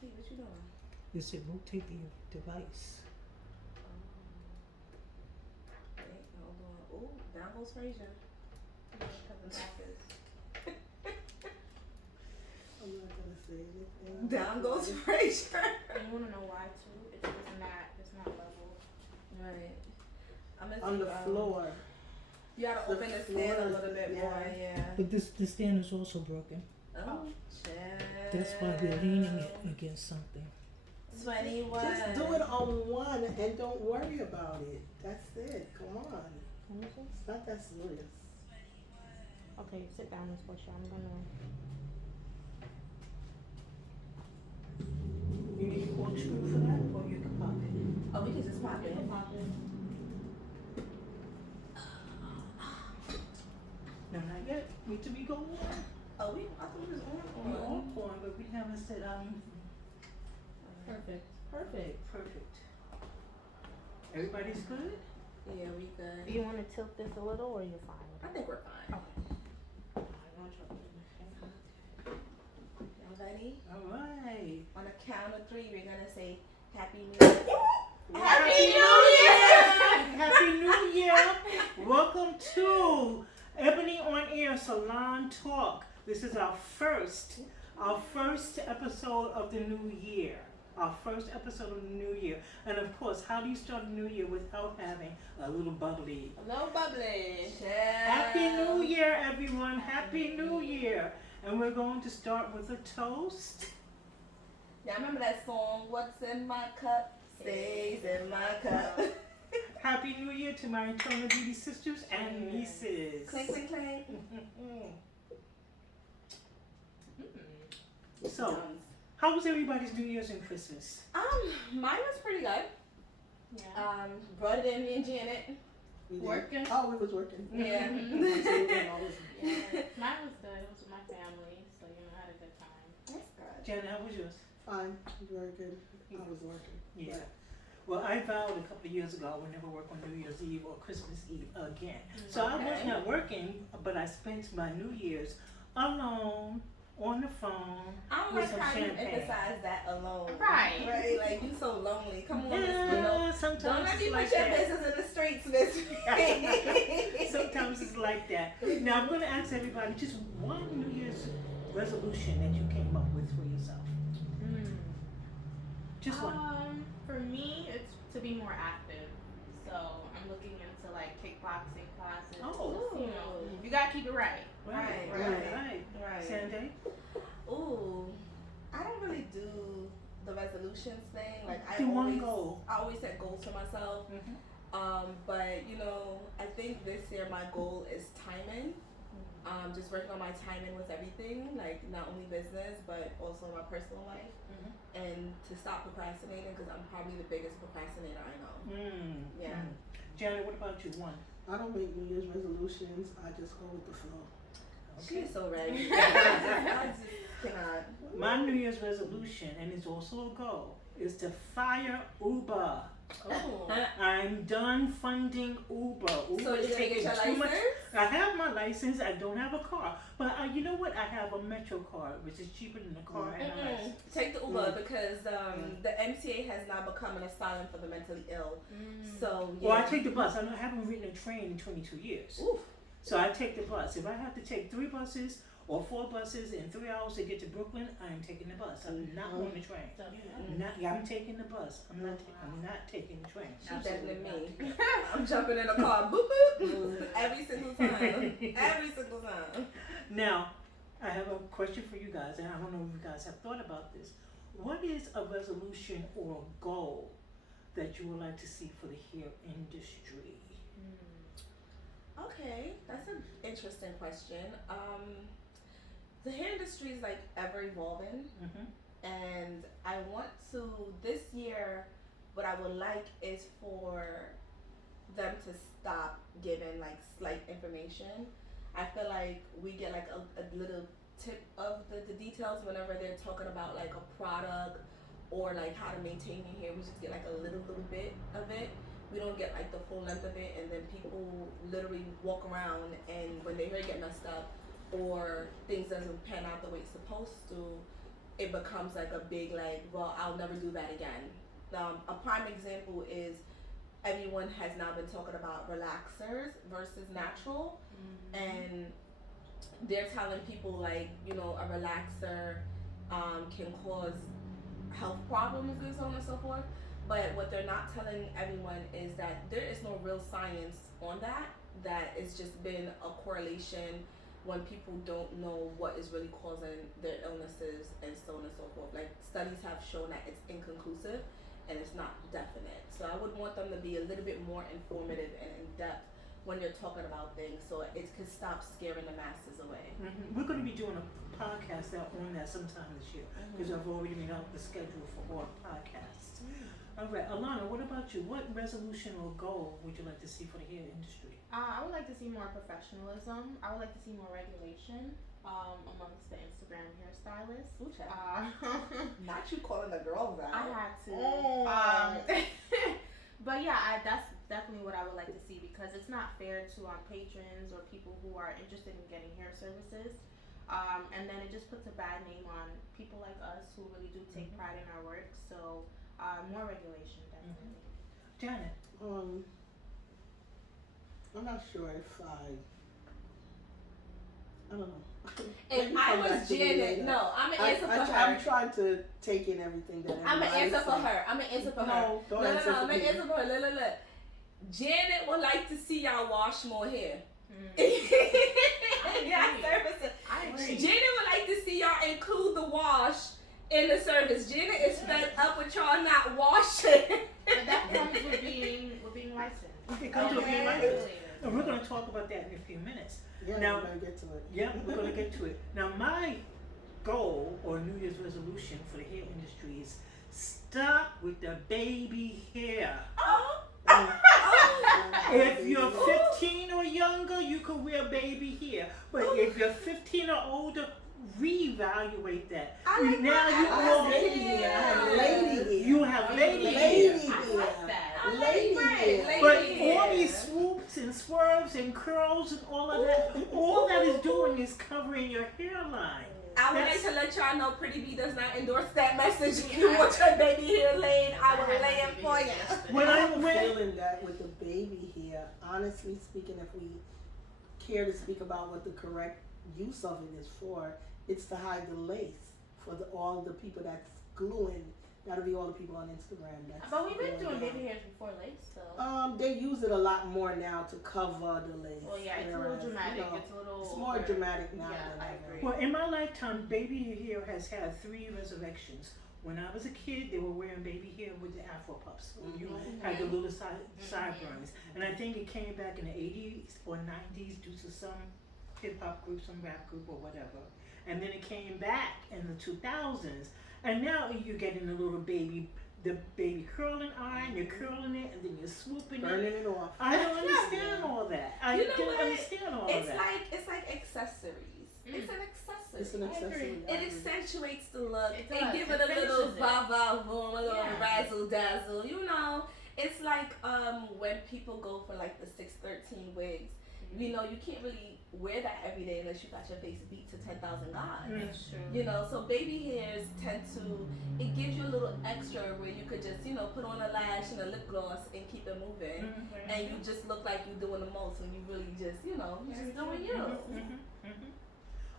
Key, what you doing? It said rotate the device. Wait, hold on. Ooh, down goes Frazier. Cousin Packers. I'm not gonna say anything. Down goes Frazier. And you wanna know why too? It's not level. Right. I'm On the floor. You gotta The open the stand a floor, little bit yeah. more, yeah. But this stand is also broken. Oh, child. That's why we're leaning it against something. 21. Just do it on one and don't worry about it. That's it. Come on. It's not that serious. Okay, sit down, Miss Portia. I'm gonna. You need a corkscrew for that, or you can pop it. Oh, we can just pop it. No, not yet. Need to be going on. Oh, I thought we was We on. all on, but we haven't said Perfect. perfect. Everybody's good? Yeah, we good. Do you wanna tilt this a little, or you're fine? I think we're fine. Y'all ready? All right. On a count of 3, we're gonna say Happy New Year. Happy New Year! Happy New Year! Welcome to EBoNY on Air Salon Talk. This is our first episode of the new year. Our first episode of the new year. And of course, how do you start a new year without having a little bubbly? No bubbly. Happy New Year, everyone. Happy New Year. And we're going to start with a toast. Y'all remember that song, What's in My Cup Stays in My Cup. Happy New Year to my eternal beauty sisters and nieces. Clink, clink, clink. So, how was everybody's New Year's and Christmas? Mine was pretty good. Yeah. Brought it in, me and Janet. We did. Working. Oh, we was working. Yeah. Yeah. Mine was good. It was with my family, so I had a good time. That's good. Janet, how was yours? Fine. Very good. I was working. Yeah. Well, I vowed a couple of years ago I would never work on New Year's Eve or Christmas Eve again. So I was Okay. not working, but I spent my New Year's alone on the phone. I don't with like some how you champagne. emphasize that alone. Right. Right? Like, you so lonely. Come on, Yeah, sometimes don't let me it's put like your that. business in the streets, miss. Sometimes it's like that. Now I'm going to ask everybody just one New Year's resolution that you came up with for yourself. Just one. For me, it's to be more active. So I'm looking into like kickboxing classes. Oh. Just, you gotta keep it right. Right. Right. Sandy? Ooh, I don't really do the resolutions thing. Like, Do one goal. I always set goals for myself. But I think this year my goal is timing. Just working on my timing with everything, like not only business but also my personal life, and to stop procrastinating because I'm probably the biggest procrastinator I know. Yeah. Janet, what about you? One. I don't make New Year's resolutions. I just go with the flow. She is so ready. I just cannot. My New Year's resolution, and it's also a goal, is to fire Uber. Oh. I'm done funding Uber. Uber So is you're gonna taking get your too much. license? I have my license. I don't have a car, but you know what? I have a Metro card, which is cheaper than a car and a license. Take the Uber because the MTA has now become an asylum for the mentally ill. So yeah. Or I take the bus. I haven't ridden a train in 22 years. Oof. So I take the bus. If I have to take 3 buses or 4 buses in 3 hours to get to Brooklyn, I'm taking the bus. I'm not on the train. I'm taking the bus. I'm not taking the train. Definitely me. I'm jumping in a car, boop boop, every single time. Every single time. Now, I have a question for you guys, and I don't know if you guys have thought about this. What is a resolution or a goal that you would like to see for the hair industry? Okay, that's an interesting question. The hair industry is like ever evolving, and I want to this year. What I would like is for them to stop giving like slight information. I feel like we get like a little tip of the details whenever they're talking about like a product or like how to maintain your hair. We just get like a little bit of it. We don't get like the full length of it, and then people literally walk around and when their hair get messed up or things doesn't pan out the way it's supposed to, it becomes like a big like, well, I'll never do that again. A prime example is everyone has now been talking about relaxers versus natural, and they're telling people like, you know, a relaxer can cause health problems and so on and so forth. But what they're not telling everyone is that there is no real science on that. That it's just been a correlation when people don't know what is really causing their illnesses and so on and so forth. Like studies have shown that it's inconclusive and it's not definite. So I would want them to be a little bit more informative and in depth when they're talking about things, so it could stop scaring the masses away. We're going to be doing a podcast out on that sometime this year because I've already made out the schedule for all podcasts. All right, Alana, what about you? What resolution or goal would you like to see for the hair industry? I would like to see more professionalism. I would like to see more regulation amongst the Instagram hairstylists. Ooh, child. Not you calling the girls out. I had to. But yeah, that's definitely what I would like to see, because it's not fair to patrons or people who are interested in getting hair services. And then it just puts a bad name on people like us who really do take pride in our work. So more regulation, definitely. Janet? I'm not sure if I don't know. If I was Janet, no, I'm gonna answer for her. I'm trying to take in everything that I'm gonna answer for her. I'm gonna answer for her. No, don't answer for I'm gonna me. answer for her. Look. Janet would like to see y'all wash more hair. Yeah, services. I agree. Janet would like to see y'all include the wash in the service. Janet is fed up with y'all not washing. But that comes with being licensed. It comes with being licensed. And we're going to talk about that in a few minutes. Yeah, Now, we're gonna get to it. Yeah, we're going to get to it. Now, my goal or New Year's resolution for the hair industry is stop with the baby hair. If you're 15 or younger, you can wear baby hair. But if you're 15 or older, reevaluate that. I like now that. you I all like lady hair. I have lady hair. You have lady Lady hair. hair. I like that. Lady hair. Lady But hair. all these swoops and swerves and curls and all of that, all that is doing is covering your hairline. I would like to let y'all know Pretty B does not endorse that message. If you want your baby hair laid, I will lay it for you. When I I have a went, feeling that with the baby hair, honestly speaking, if we care to speak about what the correct use of it is for, it's to hide the lace for all the people that's gluing. That'll be all the people on Instagram. But we've been doing gluing baby down. hairs before lace, though. They use it a lot more now to cover the lace. Well, yeah, it's a little dramatic. It's a little. It's more dramatic now Yeah, than I ever. agree. well, in my lifetime, baby hair has had 3 resurrections. When I was a kid, they were wearing baby hair with the Afro puffs. You had the little sideburns. And I think it came back in the 80s or 90s due to some hip hop group, some rap group or whatever. And then it came back in the 2000s. And now you're getting the baby curling iron, you're curling it and then you're swooping Burning it. it off. I don't understand all that. I You know don't what? understand all It's that. like accessories. It's an accessory. It's an accessory. It accentuates the look It and does. give It it a little finishes it. va boom, a little Yeah. razzle dazzle. You know, it's like when people go for like the 613 wigs. You know, you can't really wear that every day unless you got your face beat to 10,000 gods. That's true. You know, so baby hairs tend to, it gives you a little extra where you could just, you know, put on a lash and a lip gloss and keep it moving. And you just look like you're doing the most when you really just, you know, you're just doing you.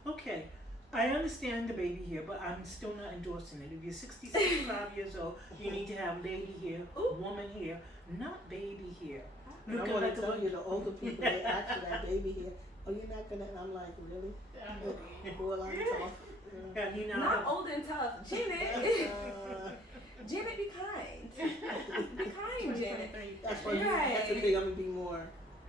Okay, I understand the baby hair, but I'm still not endorsing it. If you're 60, 65 years old, you need to have lady hair, woman hair, not baby hair. And I want to tell you, the older people, they ask for that baby hair. Oh, you're not gonna? And I'm like, really? Well, I'm tough. And you know, Not old and tough. Janet. Janet, be kind. Be kind, Janet. That's why Right. that's the thing. I'm gonna be more.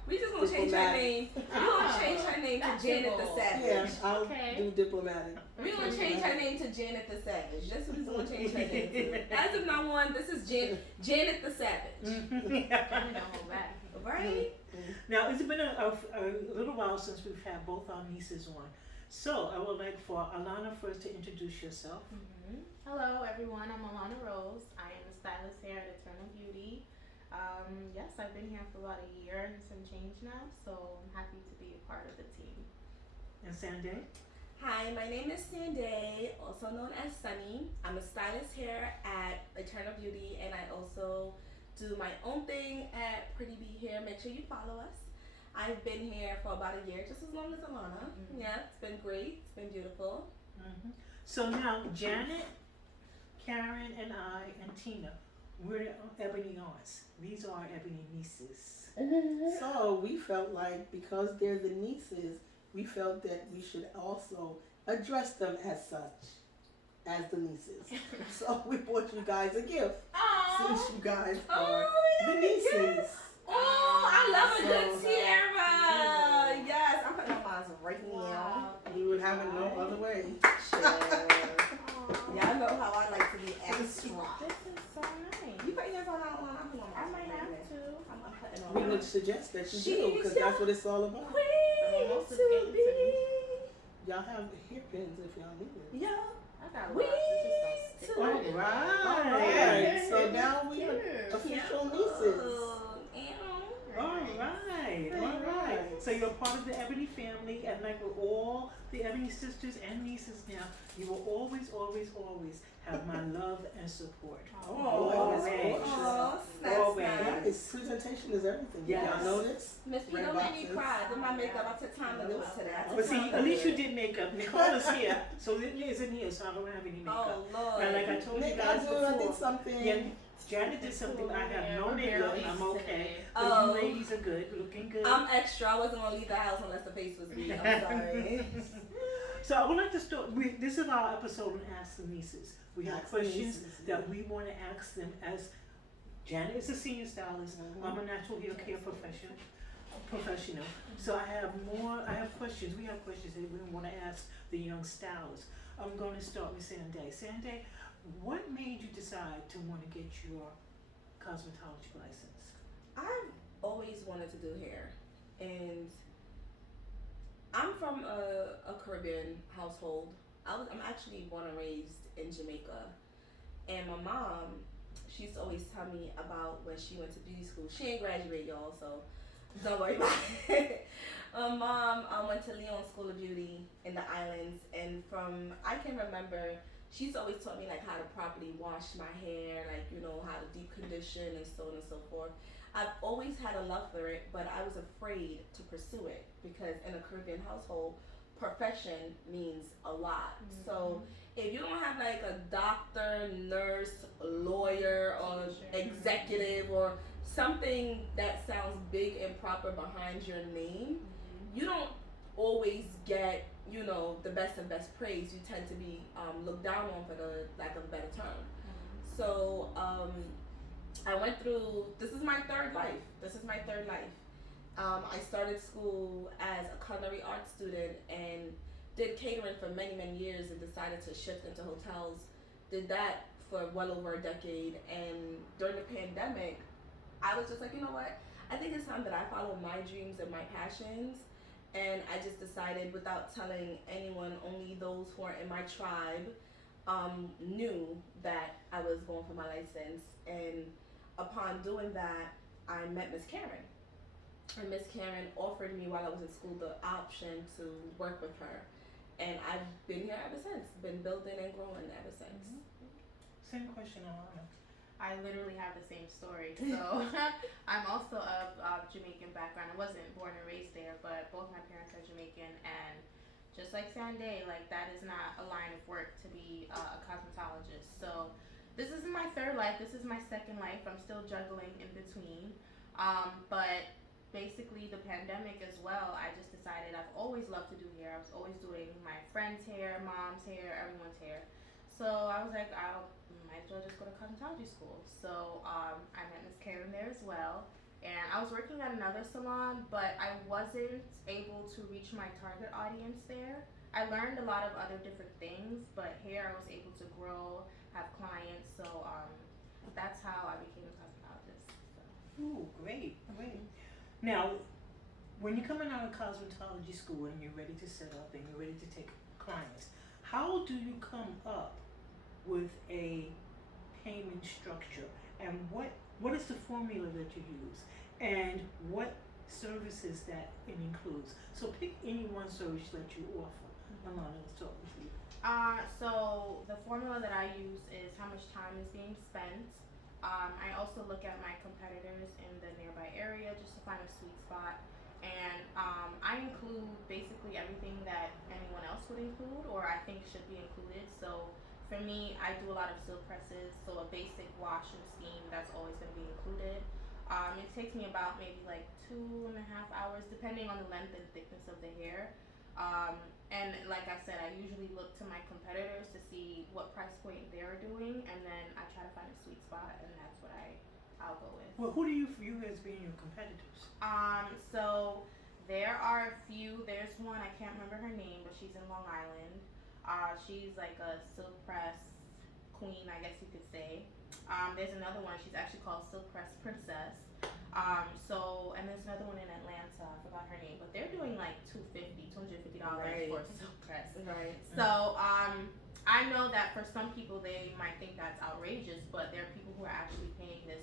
We just gonna change her name. We gonna change her name to That's Janet the cool. Savage. Yeah, I'll Okay. do diplomatic. We gonna change her name to Janet the Savage. That's what we gonna change her name to. As of now on, this is Janet the Savage. Don't hold back. Right? Now, it's been a little while since we've had both our nieces on. So, I would like for Alana first to introduce yourself. Hello, everyone. I'm Alana Rose. I am a stylist here at Eternal Beauty. Yes, I've been here for about a year and some change now, so I'm happy to be a part of the team. And Sanday? Hi, my name is Sanday, also known as Sunny. I'm a stylist here at Eternal Beauty, and I also do my own thing at Pretty Bee here. Make sure you follow us. I've been here for about a year, just as long as Alana. Yeah, it's been great. It's been beautiful. So now, Janet, Karen, and I, and Tina, we're Ebony aunts. These are our Ebony nieces. So we felt like because they're the nieces, we felt that we should also address them as such, as the nieces. So we bought you guys a gift since you guys are the nieces. Oh, I love a good So, tiara. Yes, I'm putting on mine right now. We would have it no other way. Y'all know how I like to be extra. This is so nice. You putting yours on? I I might have to. I'm putting on We mine. would suggest that you She's do, because that's what it's all about. Queen Almost to getting to be. Y'all have hairpins if y'all need it. Yeah. I got a We lot. It's just gonna stick to right in. Alright, so now we are official nieces. Alright. So you're part of the Ebony family, and like we're all the Ebony sisters and nieces now, you will always, always, always have my love and support. Always. Snap. Yes, presentation is everything. Yes. Y'all know this? Miss P, Red don't make me boxes. cry. Did my makeup? I took time to do it today. I took But see, time to at do least you it. did makeup. Nicole is here, so Whitney isn't here, so I don't have any makeup. Oh Lord. And like I told you Nick, guys I did before, something. yeah, Janet did something. I have no We're makeup. barely I'm okay. today. But Oh. you ladies are good, looking good. I'm extra. I wasn't gonna leave the house unless the face was me. I'm sorry. So I would like to start. This is our episode on Ask the Nieces. We have Ask the questions Nieces, that we want to ask them. As Janet is a senior stylist, I'm a natural hair care professional. So I have questions. We have questions that we want to ask the young stylists. I'm going to start with Sanday. Sanday, what made you decide to want to get your cosmetology license? I've always wanted to do hair, and I'm from a Caribbean household. I'm actually born and raised in Jamaica, and my mom, she used to always tell me about when she went to beauty school. She ain't graduate, y'all, so don't worry about it. Mom went to Leon School of Beauty in the islands, and from I can remember, she's always taught me like how to properly wash my hair, like how to deep condition and so on and so forth. I've always had a love for it, but I was afraid to pursue it because in a Caribbean household, profession means a lot. So if you don't have like a doctor, nurse, lawyer, or executive or something that sounds big and proper behind your name, you don't always get the best of best praise. You tend to be looked down on, for the lack of a better term. So I went through, this is my third life. I started school as a culinary arts student and did catering for many, many years and decided to shift into hotels. Did that for well over a decade, and during the pandemic, I was just like, you know what? I think it's time that I follow my dreams and my passions, and I just decided without telling anyone, only those who are in my tribe knew that I was going for my license. And upon doing that, I met Miss Karen. And Miss Karen offered me while I was in school the option to work with her. And I've been here ever since, been building and growing ever since. Same question, Alana. I literally have the same story. So I'm also of Jamaican background. I wasn't born and raised there, but both my parents are Jamaican, and just like Sanday, like that is not a line of work to be a cosmetologist. So this is my third life. This is my second life. I'm still juggling in between. But basically the pandemic as well, I just decided I've always loved to do hair. I was always doing my friend's hair, mom's hair, everyone's hair. So I was like, I might as well just go to cosmetology school. So I met Miss Karen there as well. And I was working at another salon, but I wasn't able to reach my target audience there. I learned a lot of other different things, but here I was able to grow, have clients. So that's how I became a cosmetologist. So. Ooh, great. Now, when you're coming out of cosmetology school and you're ready to set up and you're ready to take clients, how do you come up with a payment structure? And what is the formula that you use? And what services that it includes. So pick any one service that you offer. Alana was talking to you. So the formula that I use is how much time is being spent. I also look at my competitors in the nearby area just to find a sweet spot. And I include basically everything that anyone else would include or I think should be included. So for me, I do a lot of silk presses, so a basic wash and steam, that's always going to be included. It takes me about maybe like 2.5 hours, depending on the length and thickness of the hair. And like I said, I usually look to my competitors to see what price point they're doing, and then I try to find a sweet spot, and that's what I'll go with. Well, who do you view as being your competitors? So there are a few. There's one, I can't remember her name, but she's in Long Island. She's like a silk press queen, I guess you could say. There's another one, she's actually called Silk Press Princess. And there's another one in Atlanta, I forgot her name, but they're doing like $250 Right. for a silk press. Right. So, I know that for some people they might think that's outrageous, but there are people who are actually paying this,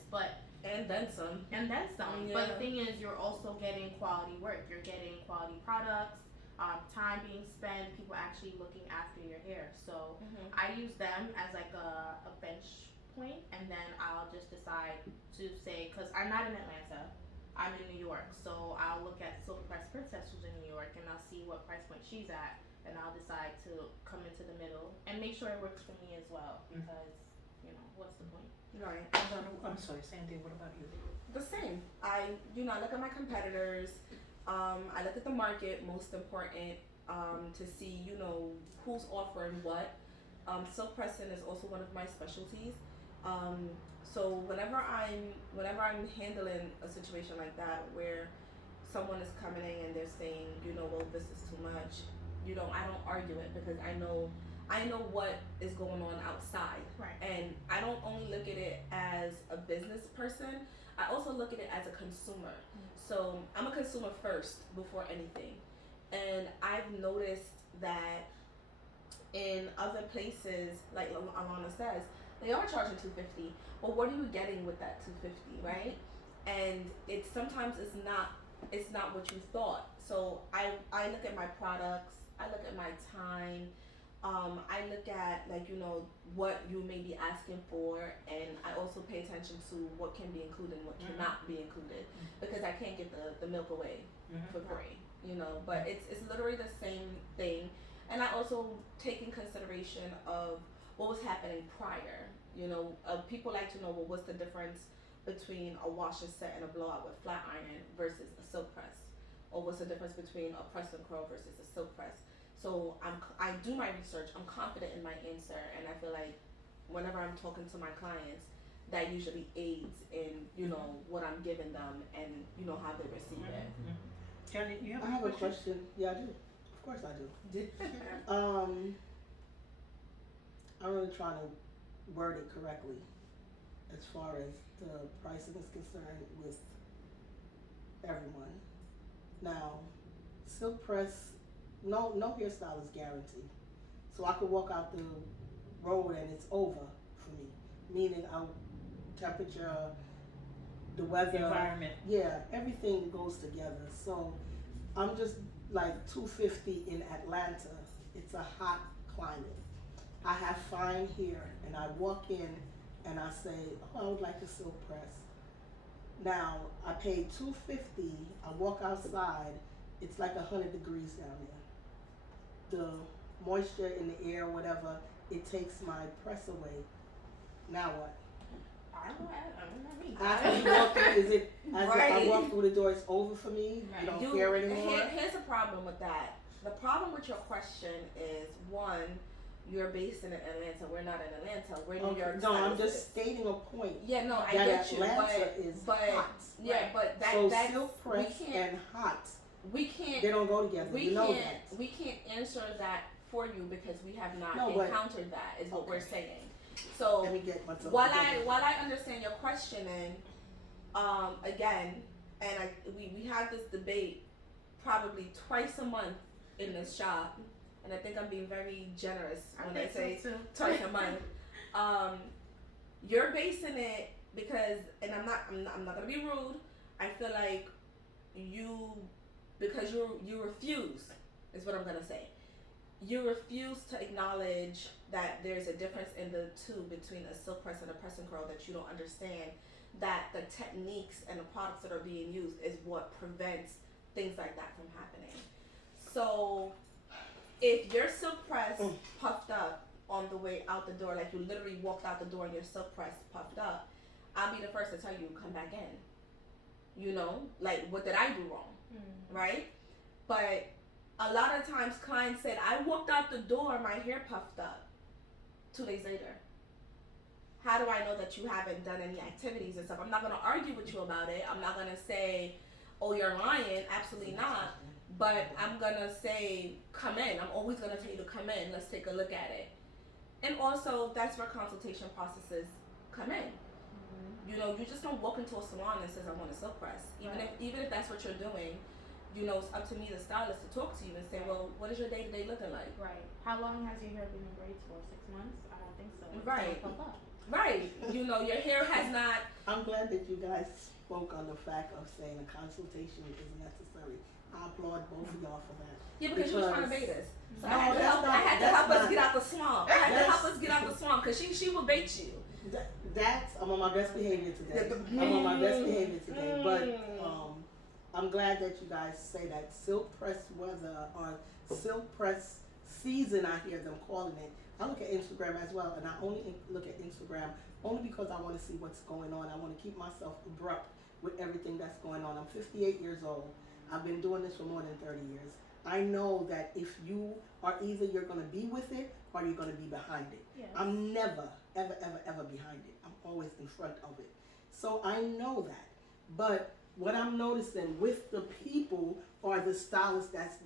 And then some. and then some. Yeah. But the thing is, you're also getting quality work. You're getting quality products, time being spent, people actually looking after your hair. So I use them as like a bench point, and then I'll just decide to say, because I'm not in Atlanta, I'm in New York, so I'll look at Silk Press Princess who's in New York, and I'll see what price point she's at, and I'll decide to come into the middle and make sure it works for me as well, because what's the point? Right. I'm sorry, Sandy, what about you? The same. I look at my competitors. I look at the market, most important, to see, who's offering what. Silk pressing is also one of my specialties. So whenever I'm handling a situation like that where someone is coming in and they're saying, well, this is too much, I don't argue it, because I know what is going on outside. Right. And I don't only look at it as a business person, I also look at it as a consumer. So I'm a consumer first before anything. And I've noticed that in other places, like Alana says, they are charging $250, but what are you getting with that $250, right? And sometimes it's not what you thought. So I look at my products, I look at my time, I look at what you may be asking for, and I also pay attention to what can be included and what cannot be included, because I can't get the milk away for free, but it's literally the same thing. And I also take in consideration of what was happening prior. People like to know, well, what's the difference between a wash and set and a blowout with flat iron versus a silk press, or what's the difference between a press and curl versus a silk press. So I do my research. I'm confident in my answer, and I feel like whenever I'm talking to my clients, that usually aids in what I'm giving them and how they receive it. Janet, you have I have a question. Yeah, I do. Of course I do. I'm really trying to word it correctly as far as the pricing is concerned with everyone. Now, silk press, no hairstyle is guaranteed. So I could walk out the road and it's over for me. Meaning temperature, the weather, environment. Yeah, everything goes together. So I'm just like $250 in Atlanta. It's a hot climate. I have fine hair, and I walk in and I say, I would like a silk press. Now I paid $250. I walk outside. It's like 100 degrees down there. The moisture in the air, whatever, it takes my press away. Now what? After you walk through, is it as I walk through the door, it's over for me? You don't care anymore? Here's a problem with that. The problem with your question is, one, you're based in Atlanta. We're not in Atlanta. We're in New York. No, I'm just stating a point. Yeah, no, I get you. Atlanta is hot. Yeah, but that's silk press and hot. We can't. They don't go together. We can't answer that for you because we have not encountered that. Is what we're saying. So let me get myself while I understand your questioning, again, and we have this debate probably twice a month in this shop, and I think I'm being very generous when I say twice a month. You're basing it because, and I'm not gonna be rude. I feel like because you refuse, is what I'm gonna say. You refuse to acknowledge that there's a difference in the two between a silk press and a press and curl, that you don't understand that the techniques and the products that are being used is what prevents things like that from happening. So if your silk press puffed up on the way out the door, like you literally walked out the door and your silk press puffed up, I'll be the first to tell you, come back in. You know, like, what did I do wrong? Right? But a lot of times clients said, I walked out the door, my hair puffed up 2 days later. How do I know that you haven't done any activities and stuff? I'm not going to argue with you about it. I'm not going to say, oh, you're lying. Absolutely not. But I'm going to say, come in. I'm always going to tell you to come in. Let's take a look at it. And also, that's where consultation processes come in. You know, you just don't walk into a salon and says, I want a silk press. Even if that's what you're doing, you know, it's up to me, the stylist, to talk to you and say, well, what is your day-to-day looking like? Right. How long has your hair been in braids for? 6 months? I don't think so. Right. Right. You know, your hair has not. I'm glad that you guys spoke on the fact of saying a consultation is necessary. I applaud both of y'all for that. Yeah, because she was trying to bait us. So No, I had to help us get out the swamp. Because she will bait you. I'm on my best behavior today. I'm on my best behavior today. But I'm glad that you guys say that silk press weather or silk press season, I hear them calling it. I look at Instagram as well, and I only look at Instagram only because I want to see what's going on. I want to keep myself abrupt with everything that's going on. I'm 58 years old. I've been doing this for more than 30 years. I know that if you are either you're going to be with it or you're going to be behind it. Yes. I'm never, ever, ever, ever behind it. I'm always in front of it. So I know that. But what I'm noticing with the people or the stylists that's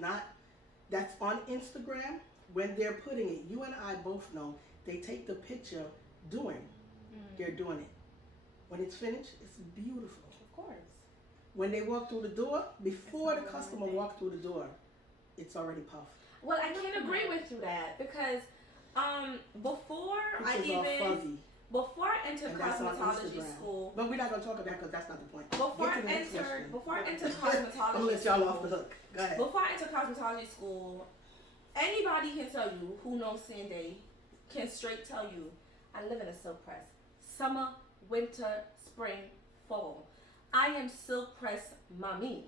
on Instagram, when they're putting it, you and I both know, they take the picture doing. They're doing it. When it's finished, it's beautiful. Of course. When they walk through the door, before the customer walks through the door, it's already puffed. Well, I can't agree with you that because before Before I entered cosmetology school. But we're not gonna talk about that because that's not the point. Before I entered cosmetology I'm gonna let y'all off the hook. Go ahead. Before I entered cosmetology school, anybody can tell you who knows Sandy can straight tell you, I live in a silk press. Summer, winter, spring, fall. I am silk press mommy.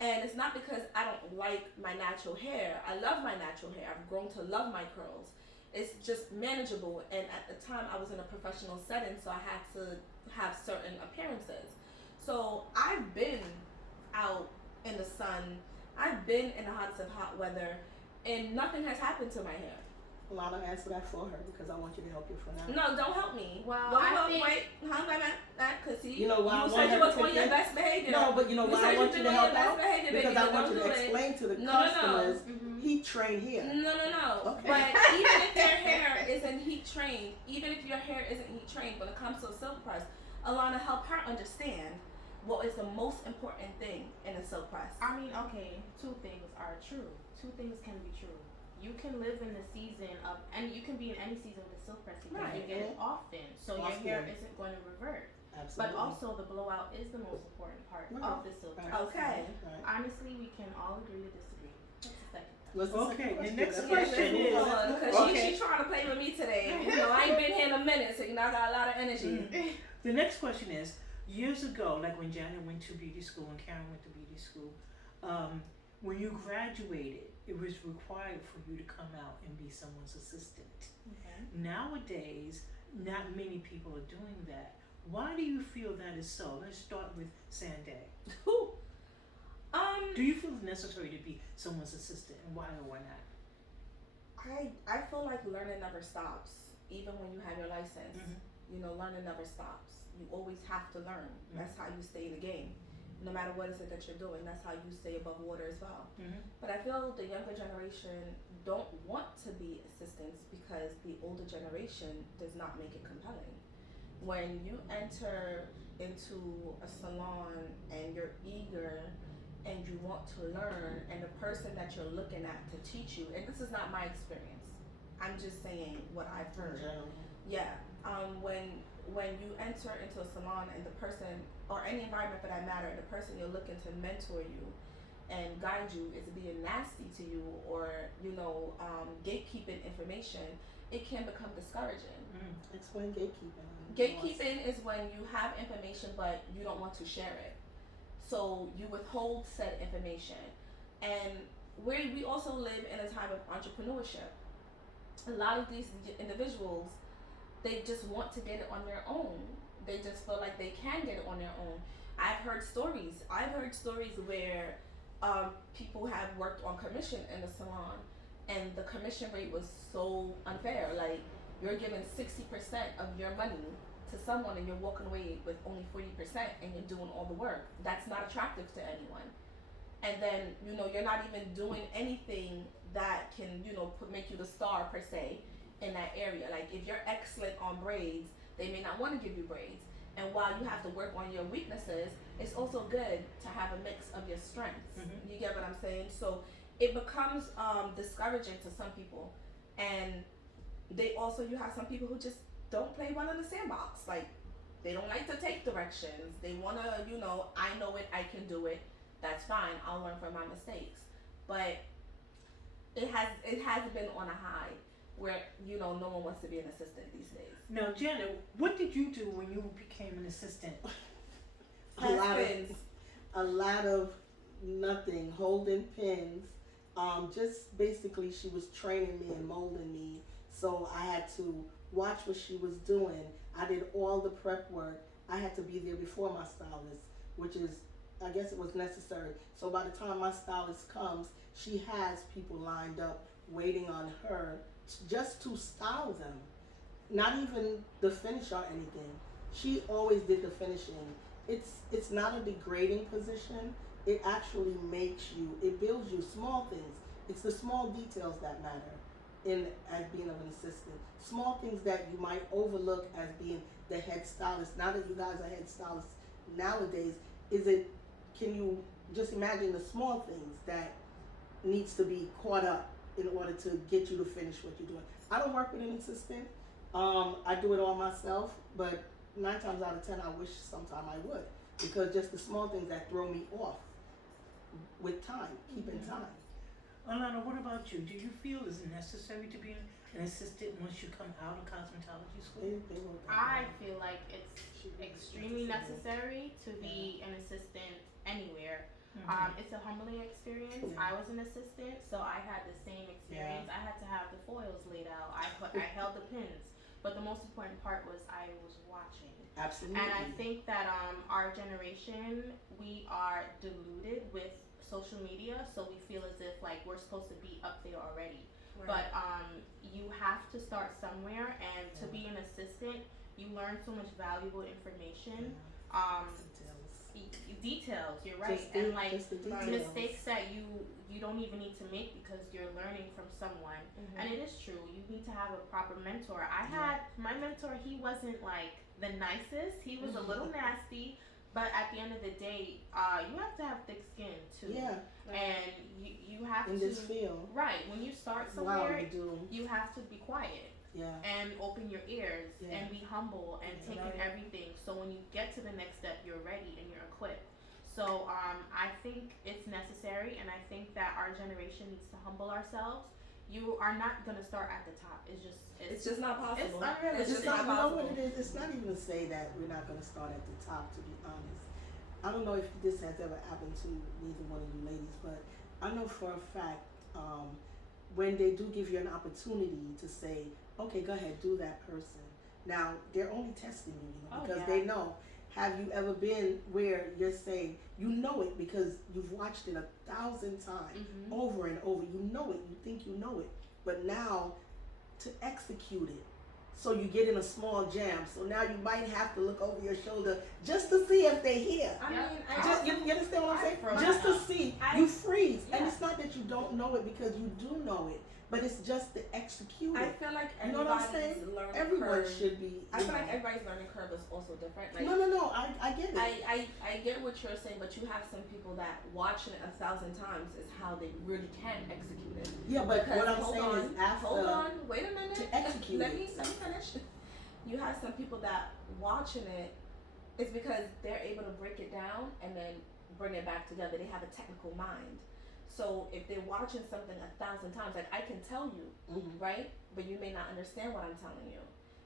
And it's not because I don't like my natural hair. I love my natural hair. I've grown to love my curls. It's just manageable. And at the time I was in a professional setting, so I had to have certain appearances. So I've been out in the sun. I've been in the hottest of hot weather, and nothing has happened to my hair. Well, I'll answer that for her because I want you to help you for now. No, don't help me. Well, because you know why you said you was on your best behavior. No, but you know why I want you to help out? Because I want you to explain to the customers heat trained here. No. Okay. But even if your hair isn't heat trained, when it comes to a silk press, Alana, help her understand what is the most important thing in a silk press. I mean, okay, 2 things are true. 2 things can be true. You can live in the season of, and you can be in any season with a silk press because you get it often, so your hair isn't going to revert. Absolutely. But also the blowout is the most important part of the silk press. Okay. Right. Honestly, we can all agree to disagree. That's the second. The next question is, because she's trying to play with me today. You know, I ain't been here in a minute, so you know I got a lot of energy. The next question is, years ago, like when Janet went to beauty school and Karen went to beauty school, when you graduated, it was required for you to come out and be someone's assistant. Okay. Nowadays, not many people are doing that. Why do you feel that is so? Let's start with Sanday. Do you feel it's necessary to be someone's assistant, and why or why not? I feel like learning never stops, even when you have your license. You know, learning never stops. You always have to learn. That's how you stay in the game. No matter what is it that you're doing, that's how you stay above water as well. But I feel the younger generation don't want to be assistants because the older generation does not make it compelling. When you enter into a salon and you're eager and you want to learn, and the person that you're looking at to teach you, and this is not my experience, I'm just saying what I've heard. Yeah, when you enter into a salon and the person, or any environment for that matter, the person you're looking to mentor you and guide you is being nasty to you, or gatekeeping information, it can become discouraging. Explain gatekeeping. Gatekeeping is when you have information but you don't want to share it, so you withhold said information. And we also live in a time of entrepreneurship. A lot of these individuals, they just want to get it on their own. They just feel like they can get it on their own. I've heard stories where people have worked on commission in the salon, and the commission rate was so unfair. Like, you're giving 60% of your money to someone and you're walking away with only 40% and you're doing all the work. That's not attractive to anyone. And then, you're not even doing anything that can, make you the star per se in that area. Like, if you're excellent on braids, they may not want to give you braids. And while you have to work on your weaknesses, it's also good to have a mix of your strengths. Mm-hmm. You get what I'm saying? So it becomes discouraging to some people. And you have some people who just don't play well in the sandbox. Like, they don't like to take directions. They want to, I know it, I can do it. That's fine. I'll learn from my mistakes. But it has been on a high where, no one wants to be an assistant these days. Now, Janet, what did you do when you became an assistant? A lot of nothing, holding pins. Just basically, she was training me and molding me, so I had to watch what she was doing. I did all the prep work. I had to be there before my stylist, which is, I guess it was necessary. So by the time my stylist comes, she has people lined up waiting on her just to style them. Not even the finish or anything. She always did the finishing. It's not a degrading position. It actually it builds you small things. It's the small details that matter as being an assistant. Small things that you might overlook as being the head stylist. Now that you guys are head stylists nowadays, can you just imagine the small things that needs to be caught up in order to get you to finish what you're doing? I don't work with an assistant. I do it all myself, but 9 times out of 10, I wish sometime I would, because just the small things that throw me off with time, keeping time. Alana, what about you? Do you feel it's necessary to be an assistant once you come out of cosmetology school? I feel like it's extremely necessary to be an assistant anywhere. Mm-hmm. It's a humbling experience. Yeah. I was an assistant, so I had the same experience. Yeah. I had to have the foils laid out. I held the pins. But the most important part was I was watching. Absolutely. And I think that our generation, we are deluded with social media, so we feel as if like we're supposed to be up there already. Right. But you have to start somewhere, and to be an assistant, you learn so much valuable information. Details, you're right. And like mistakes that you don't even need to make because you're learning from someone. Mm-hmm. And it is true, you need to have a proper mentor. I had my mentor, he wasn't like the nicest, he was a little nasty, but at the end of the day, you have to have thick skin too. Yeah. And you have in this field. Right. When you start somewhere, you have to be quiet. Yeah. And open your ears and be humble and take in everything. So when you get to the next step, you're ready and you're equipped. So I think it's necessary, and I think that our generation needs to humble ourselves. You are not gonna start at the top. It's just not possible. It's just not possible. You know what it is? It's not even to say that we're not gonna start at the top. To be honest, I don't know if this has ever happened to neither one of you ladies, but I know for a fact when they do give you an opportunity to say, okay, go ahead, do that person. Now, they're only testing you, because they know. Have you ever been where you're saying, you know it because you've watched it 1,000 times, over and over. You know it, you think you know it. But now, to execute it, so you get in a small jam. So now you might have to look over your shoulder just to see if they're here. You understand what I'm saying? Just to see. You freeze. Yeah. And it's not that you don't know it because you do know it. But it's just to execute it. I feel like everybody's learning Everyone curve. Should be. I feel like everybody's learning curve is also different. Like, No. I get it. I get what you're saying, but you have some people that watching it 1,000 times is how they really can execute it. Yeah, but what I'm saying is after. Hold on, wait a minute. To execute let me finish. you have some people that watching it is because they're able to break it down and then bring it back together. They have a technical mind. So if they're watching something 1,000 times, like I can tell you, right? But you may not understand what I'm telling you.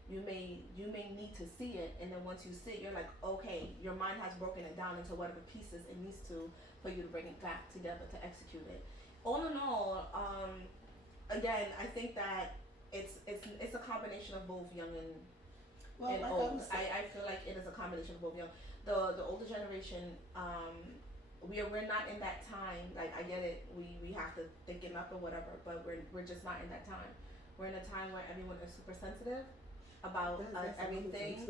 You may need to see it, and then once you see it, you're like, okay, your mind has broken it down into whatever pieces it needs to for you to bring it back together to execute it. All in all, again, I think that it's a combination of both young and old. I feel like it is a combination of both young. The older generation, we're not in that time. Like I get it, we have to thicken up or whatever, but we're just not in that time. We're in a time where everyone is super sensitive about everything.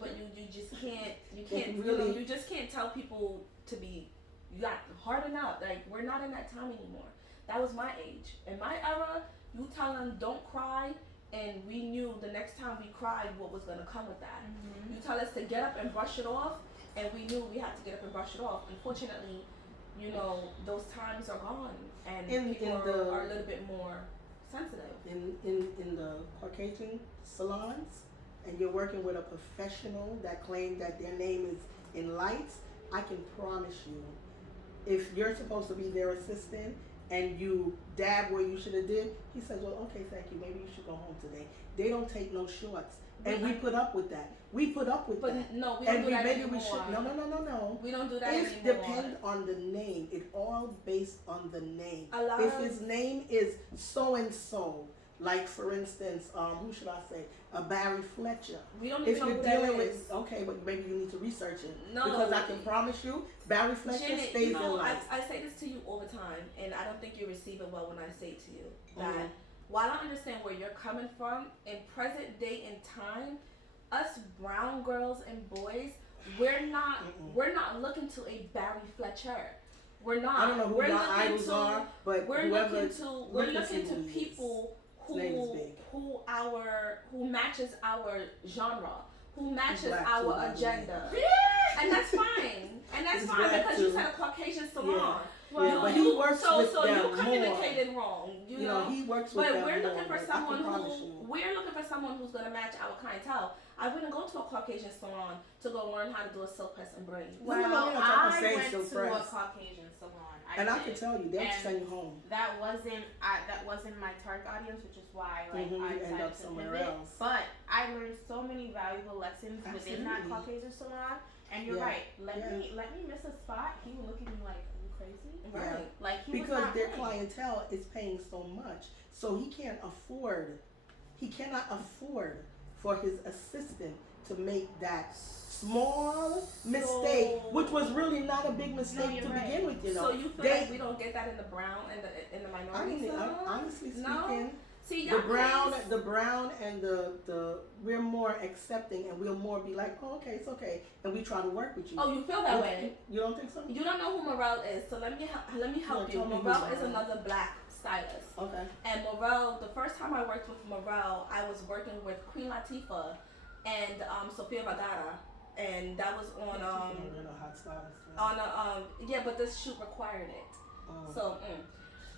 But you just can't really you just can't tell people to be harden up. Like we're not in that time anymore. That was my age. In my era, you tell them don't cry, and we knew the next time we cried what was gonna come with that. You tell us to get up and brush it off, and we knew we had to get up and brush it off. Unfortunately, those times are gone, and people are a little bit more sensitive. In the Caucasian salons, and you're working with a professional that claims that their name is in lights, I can promise you, if you're supposed to be their assistant and you dab where you should have did, he says, well, okay, thank you, maybe you should go home today. They don't take no shorts. And we put up with that. We put up with that. But no, we don't do that anymore. We should. No. We don't do that anymore. It depends on the name. It all based on the name. If his name is so and so, like for instance, who should I say? Barry Fletcher. We don't even know who that is. Okay, but maybe you need to research it. No, because I can promise you, Barry Fletcher Janet, stays in life. I say this to you all the time, and I don't think you receive it well when I say to you that while I understand where you're coming from, in present day and time, us brown girls and boys, we're not looking to a Barry Fletcher. We're not. I don't know who my idols are, but we're looking to people who matches our genre, who matches our agenda. And that's fine. Because you said a Caucasian salon. Well, but he works with them you communicated wrong. You know, he works with them. But we're looking for someone who's gonna match our clientele. I wouldn't go to a Caucasian salon to go learn how to do a silk press and braid. Well, I went to a Caucasian salon. I can tell you, they'll send you home. That wasn't my target audience, which is why I end up somewhere else. But I learned so many valuable lessons within that Caucasian salon. And you're right. Let me miss a spot. He would look at me like, are you crazy? Right. Yeah. Like because their clientele is paying so much, so he cannot afford for his assistant to make that small mistake, which was really not a big mistake to begin with. So you feel like we don't get that in the brown and the minority? Honestly speaking. No? See, the brown and the we're more accepting, and we'll more be like, oh, okay, it's okay, and we try to work with you. Oh, you feel that way? You don't think so? You don't know who Morel is, so let me help you. Morel is another black stylist. Okay. And Morel, the first time I worked with Morel, I was working with Queen Latifah and Sofia Vergara, and that was on hot stylist. but this shoot required it. So,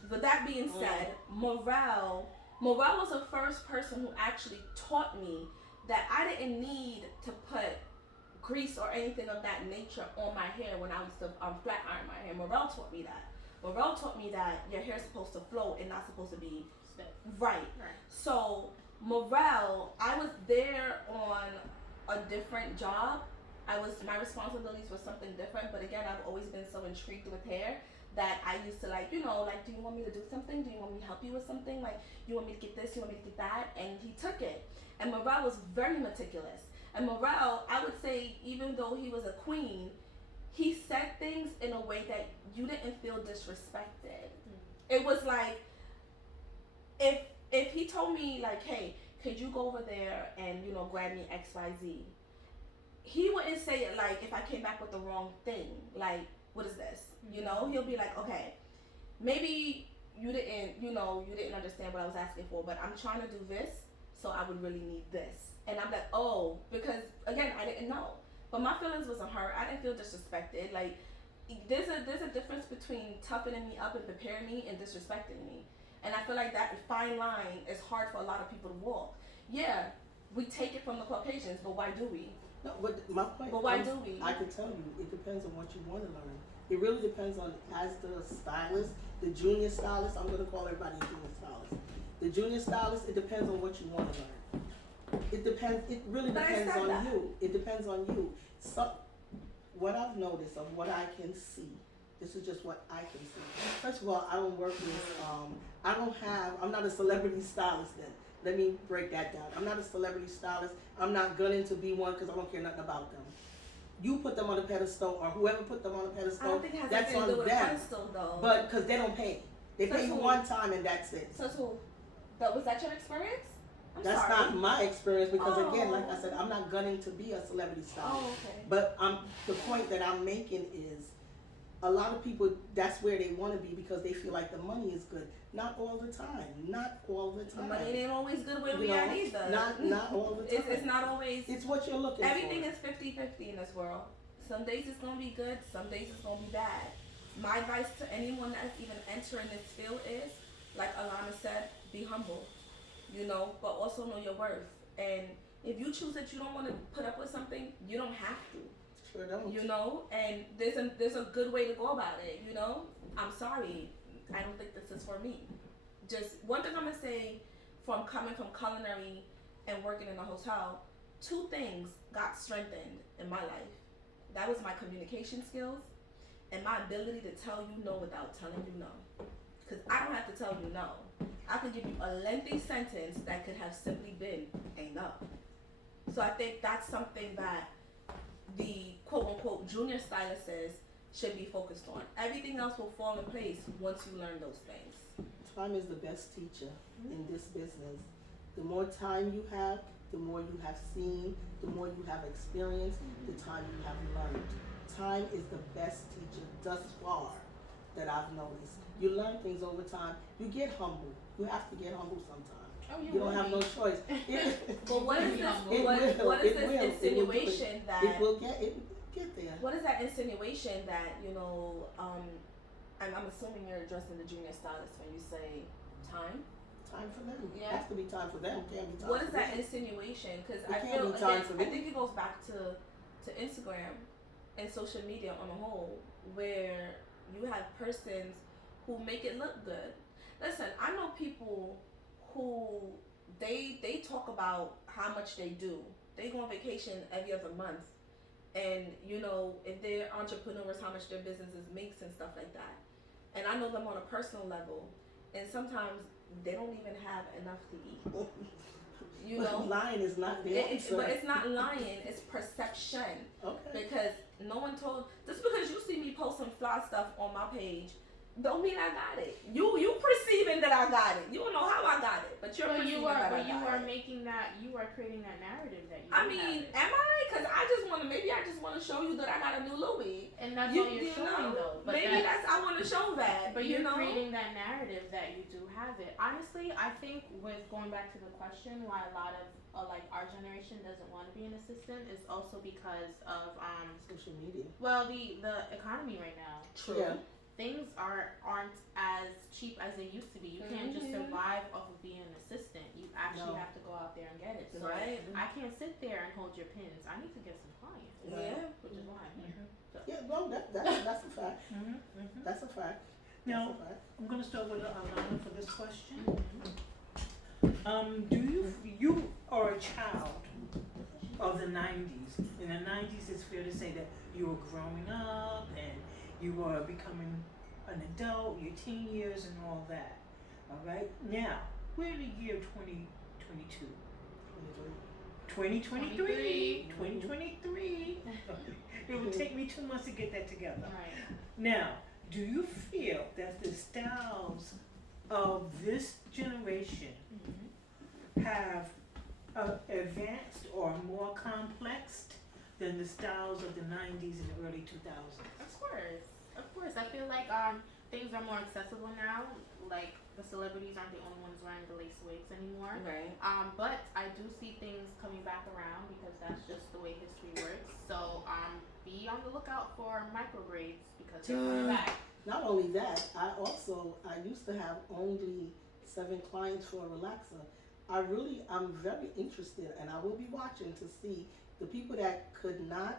but that being said, Morel was the first person who actually taught me that I didn't need to put grease or anything of that nature on my hair when I used to flat iron my hair. Morel taught me that. Morel taught me that your hair's supposed to flow and not supposed to be stiff. Right. So Morel, I was there on a different job. My responsibilities were something different, but again, I've always been so intrigued with hair that I used to do you want me to do something? Do you want me to help you with something? Like, you want me to get this? You want me to get that? And he took it. And Morel was very meticulous. And Morel, I would say, even though he was a queen, he said things in a way that you didn't feel disrespected. It was like, if he told me, like, hey, could you go over there and, grab me XYZ? He wouldn't say it like if I came back with the wrong thing. Like, what is this? He'll be like, okay, maybe you didn't understand what I was asking for, but I'm trying to do this, so I would really need this. And I'm like, oh, because again, I didn't know. But my feelings wasn't hurt. I didn't feel disrespected. Like, there's a difference between toughening me up and preparing me and disrespecting me. And I feel like that fine line is hard for a lot of people to walk. Yeah, we take it from the Caucasians, but why do we? No, but my point But why is, do we? I can tell you, it depends on what you want to learn. It really depends on, as the stylist, the junior stylist, I'm going to call everybody a junior stylist. The junior stylist, it depends on what you want to learn. It depends, it really But I depends said on that. you. It depends on you. So, what I've noticed of what I can see, this is just what I can see. First of all, I don't work with, I'm not a celebrity stylist then. Let me break that down. I'm not a celebrity stylist. I'm not gunning to be one because I don't care nothing about them. You put them on a pedestal, or whoever put them on a I pedestal, don't think it has that's anything to do on with them. pedestal though. But because they don't pay, they So pay you who? one time and that's it. So who? Was that your experience? I'm That's sorry. not my experience because again, Oh. like I said, I'm not gunning to be a celebrity stylist. Oh, okay. But the point that I'm making is, a lot of people, that's where they want to be because they feel like the money is good. Not all the time. Not all the The time. money ain't always good where You we know, at either. Not all the time. It's not always. It's what you're looking Everything for. is 50-50 in this world. Some days it's gonna be good, some days it's gonna be bad. My advice to anyone that's even entering this field is, like Alana said, be humble, you know, but also know your worth. And if you choose that you don't want to put up with something, you don't have to, Sure don't. you know. And there's a good way to go about it, you know. I'm sorry, I don't think this is for me. Just one thing I'm gonna say, from coming from culinary and working in a hotel, 2 things got strengthened in my life. That was my communication skills and my ability to tell you no without telling you no. Because I don't have to tell you no. I could give you a lengthy sentence that could have simply been a no. So I think that's something that the quote unquote junior stylists should be focused on. Everything else will fall in place once you learn those things. Time is the best teacher in this business. The more time you have, the more you have seen, the more you have experienced, the time you have learned. Time is the best teacher thus far that I've noticed. You learn things over time. You get humble. You have to get humble sometimes. Oh, You don't have no choice. But what is this? It What is will this do it. insinuation It that? will get there. What is that insinuation that, you know, I'm assuming you're addressing the junior stylist when you say time? Time for them. Yeah. Has to be time for them. Can't be time What for is that me. insinuation? Because It I can't feel be time again, for I me. think it goes back to Instagram and social media on a whole, where you have persons who make it look good. Listen, I know people who they talk about how much they do. They go on vacation every other month, and you know, if they're entrepreneurs, how much their businesses makes and stuff like that. And I know them on a personal level, and sometimes they don't even have enough to eat. You know, lying is not the answer. but it's not lying. It's perception. Okay. Because no one told. Just because you see me post some fly stuff on my page, don't mean I got it. You perceiving that I got it. You don't know how I got it, but you're perceiving that I got it. You are making that. You are creating that narrative that you. I mean, am I? Because I just want to show you that I got a new Louis. And that's all you're showing, though. But maybe I want to show that. But you you're know? creating that narrative that you do have it. Honestly, I think with going back to the question, why a lot of like our generation doesn't want to be an assistant is also because of Social media. well the economy right now. True. Yeah. Things aren't as cheap as they used to be. You can't just survive off of being an assistant. You actually have to go out there and get it. So Right. I can't sit there and hold your pins. I need to get some clients. Yeah. Which is why I'm here. Yeah, no, that's a fact. That's a fact. Now, That's a fact. I'm going to start with Alana for this question. You are a child of the 90s. In the 90s, it's fair to say that you were growing up and you were becoming an adult, your teen years and all that. All right? Now, we're in the year 2022. 2023. 2023. It will take me 2 months to get that together. Right. Now, do you feel that the styles of this generation have advanced or more complex than the styles of the 90s and the early 2000s? Of course. I feel like things are more accessible now. Like the celebrities aren't the only ones wearing the lace wigs anymore. Right. But I do see things coming back around because that's just the way history works. So be on the lookout for micro braids because they're coming back. Not only that, I used to have only 7 clients for a relaxer. I'm very interested, and I will be watching to see the people that could not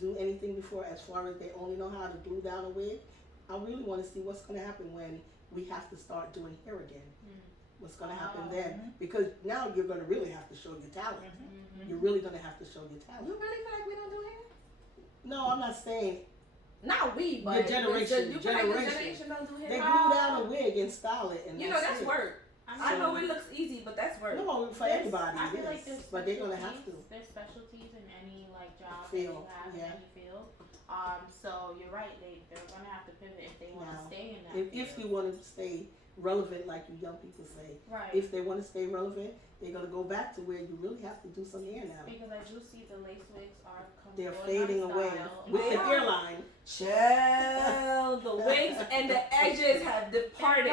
do anything before, as far as they only know how to glue down a wig. I really want to see what's going to happen when we have to start doing hair again. What's going to happen then? Because now you're going to really have to show your talent. You're really going to have to show your talent. You really feel like we don't do hair? No, I'm not saying not we, but your generation. you feel like the generation don't do hair? They glue down a wig and style it, and that's it. work. I know it looks easy, but that's work. No, for anybody, I feel yes. like there's But they're gonna have to. There's specialties in any like job Field, that you have in any field. So you're right. They're gonna have to pivot if they want to stay in that. If you want to stay relevant, like you young people say, right. If they want to stay relevant, they're gonna go back to where you really have to do some hair now. Because I do see the lace wigs are coming. They're fading away with They the are. hairline. Chill. The wigs and the edges have departed.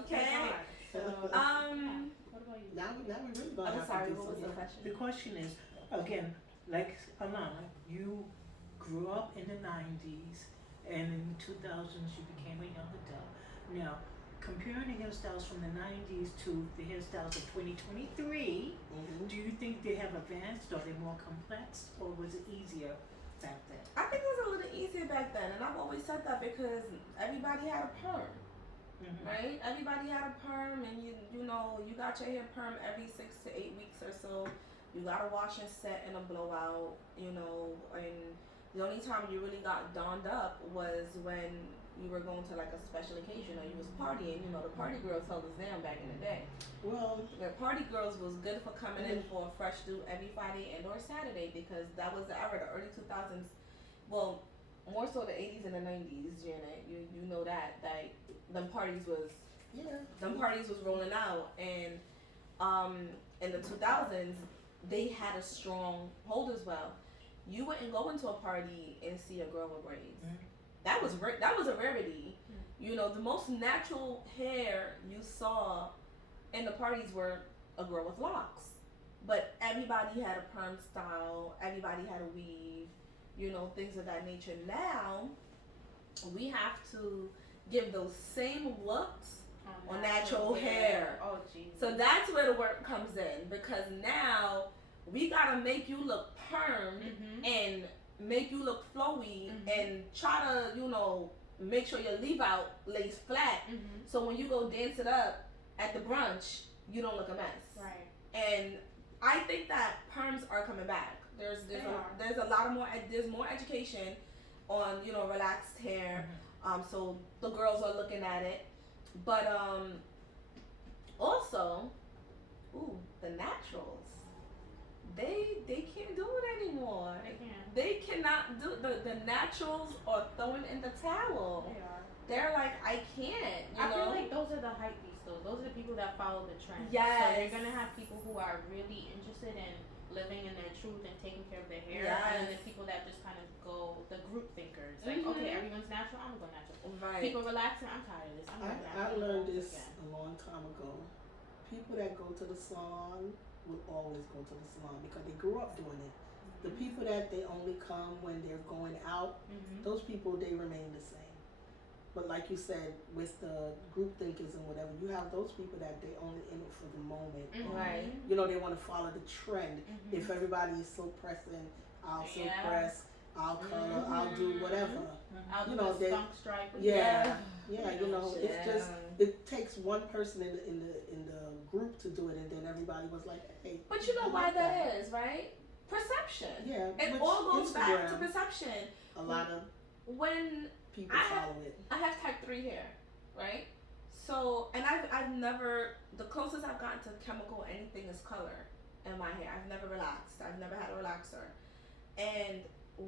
Okay. So, What about you? Now we really gonna I'm have sorry. to do What was some the hair. question? The question is, again, like Alana, you grew up in the 90s and in the 2000s you became a young adult. Now, comparing the hairstyles from the 90s to the hairstyles of 2023, do you think they have advanced? Are they more complex, or was it easier back then? I think it was a little easier back then, and I've always said that because everybody had a perm. Right? Everybody had a perm, and you know you got your hair perm every 6 to 8 weeks or so. You got a wash and set and a blowout, you know, and the only time you really got donned up was when you were going to like a special occasion or you was partying. You know, the party girls held us down back in the day. Well, the party girls was good for coming in for a fresh do every Friday and or Saturday because that was the era, the early 2000s. Well, more so the 80s and the 90s, Janet. You know that them parties was rolling out, and in the 2000s they had a strong hold as well. You wouldn't go into a party and see a girl with braids. That was a rarity. You know, the most natural hair you saw in the parties were a girl with locks, but everybody had a perm style. Everybody had a weave. You know, things of that nature. Now we have to give those same looks on natural hair. Oh, geez. So that's where the work comes in, because now we gotta make you look permed and make you look flowy and try to, you know, make sure your leave out lays flat. So when you go dance it up at the brunch, you don't look a mess. Right. And I think that perms are coming back. There's a lot of there's more education on, you know, relaxed hair. So the girls are looking at it, but also, the naturals, they can't do it anymore. They cannot do the naturals are throwing in the towel. They are. They're like, I can't. I feel like those are the hype beasts, though. Those are the people that follow the trend. Yes. So you're gonna have people who are really interested in living in their truth and taking care of their hair, and then the people that just kind of go the group thinkers, like okay, everyone's natural, I'm gonna go natural. Right. People relaxing, I'm tired of this. I learned this a long time ago. People that go to the salon will always go to the salon because they grew up doing it. The people that they only come when they're going out, those people, they remain the same. But like you said, with the group thinkers and whatever, you have those people that they only in it for the moment. Right. You know, they want to follow the trend. If everybody is so pressing, I'll so press, I'll color, I'll do whatever. I'll you do know, a skunk stripe. Yeah, you know, it's just, it takes one person in the group to do it, and then everybody was like, hey. But you know why that is, right? Perception. Yeah. It all goes back to perception. A lot of when people follow it. I have type 3 hair, right? So, and I've never, the closest I've gotten to chemical anything is color in my hair. I've never relaxed. I've never had a relaxer. And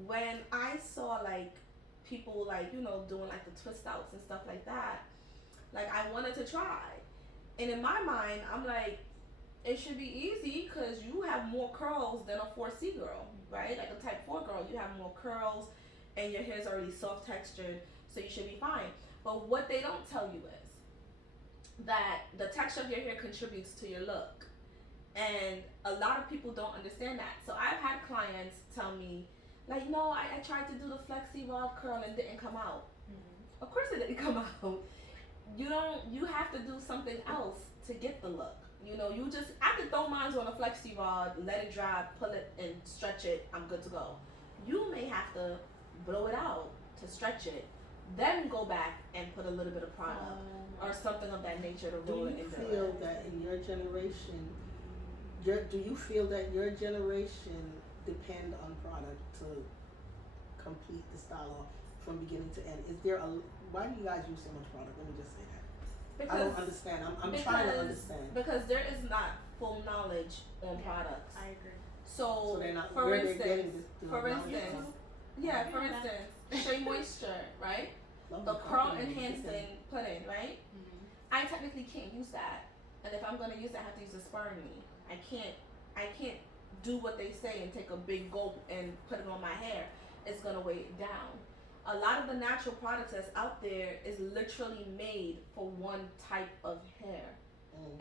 when I saw like people like, you know, doing like the twist outs and stuff like that, like I wanted to try. And in my mind, I'm like, it should be easy because you have more curls than a 4C girl, right? Like a type 4 girl, you have more curls and your hair's already soft textured, so you should be fine. But what they don't tell you is that the texture of your hair contributes to your look. And a lot of people don't understand that. So I've had clients tell me, like, no, I tried to do the flexi revolve curl and it didn't come out. Of course it didn't come out. You have to do something else to get the look. You know, I could throw mine on a flexi rod, let it dry, pull it and stretch it, I'm good to go. You may have to blow it out to stretch it, then go back and put a little bit of product or something of that nature to roll it Do you into feel it. that in your generation, do you feel that your generation depend on product to complete the style from beginning to end? Why do you guys use so much product? Let me just say that. I don't understand. I'm trying to understand. Because there is not full knowledge on products. I agree. So they're not, for where they're instance, getting the for knowledge instance, from. yeah, for instance, Shea Moisture, right? Love The curl company. enhancing pudding, right? Mm-hmm. I technically can't use that, and if I'm gonna use it, I have to use a sparingly. I can't do what they say and take a big gulp and put it on my hair. It's gonna weigh it down. A lot of the natural products that's out there is literally made for one type of hair.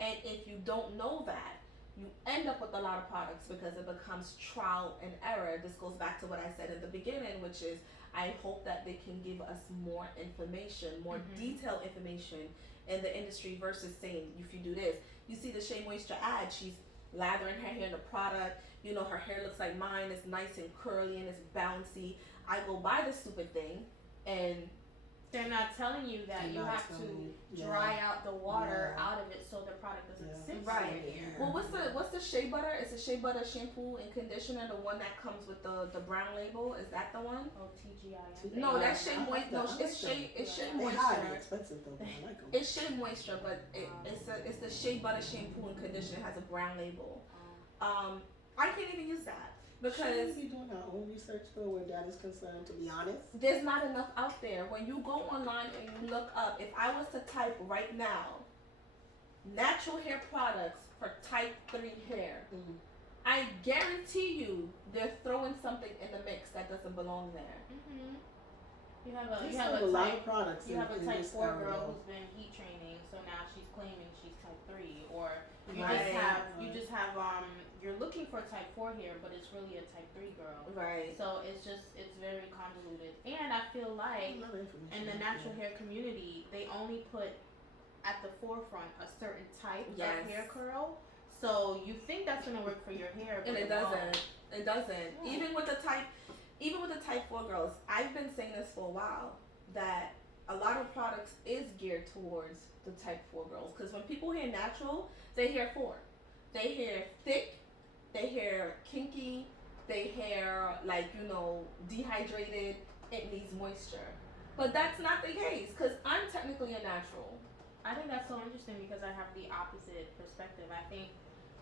And if you don't know that, you end up with a lot of products because it becomes trial and error. This goes back to what I said in the beginning, which is I hope that they can give us more information, more detailed information in the industry versus saying if you do this. You see the Shea Moisture ad, she's lathering her hair in the product. You know, her hair looks like mine. It's nice and curly and it's bouncy. I go buy this stupid thing and they're not telling you that you have to dry out the water out of it so the product doesn't sit right. here. Well, what's the shea butter? It's a shea butter shampoo and conditioner, the one that comes with the brown label. Is that the one? Oh, TGI. No, that's Shea Moisture. No, it's Shea They're Moisture. expensive though, but I like them. It's Shea Moisture, but it's the shea butter shampoo and conditioner. It has a brown label. I can't even use that because shouldn't we be doing our own research though, where that is concerned? To be honest, there's not enough out there. When you go online and you look up, if I was to type right now, natural hair products for type 3 hair, I guarantee you they're throwing something in the mix that doesn't belong there. You have a lot of products. You have a type 4 era, girl though. who's been heat training, so now she's claiming she's type 3, or you just have you're looking for type 4 hair, but it's really a type 3 girl. Right. So it's very convoluted, and I feel like in the natural hair community, they only put at the forefront a certain type of hair curl. So you think that's gonna work for your hair, but and it doesn't. It doesn't. Yeah. Even with the type 4 girls, I've been saying this for a while that a lot of products is geared towards the type 4 girls. Because when people hear natural, they hear 4. They hear thick, they hear kinky, they hear dehydrated, it needs moisture. But that's not the case because I'm technically a natural. I think that's so interesting because I have the opposite perspective. I think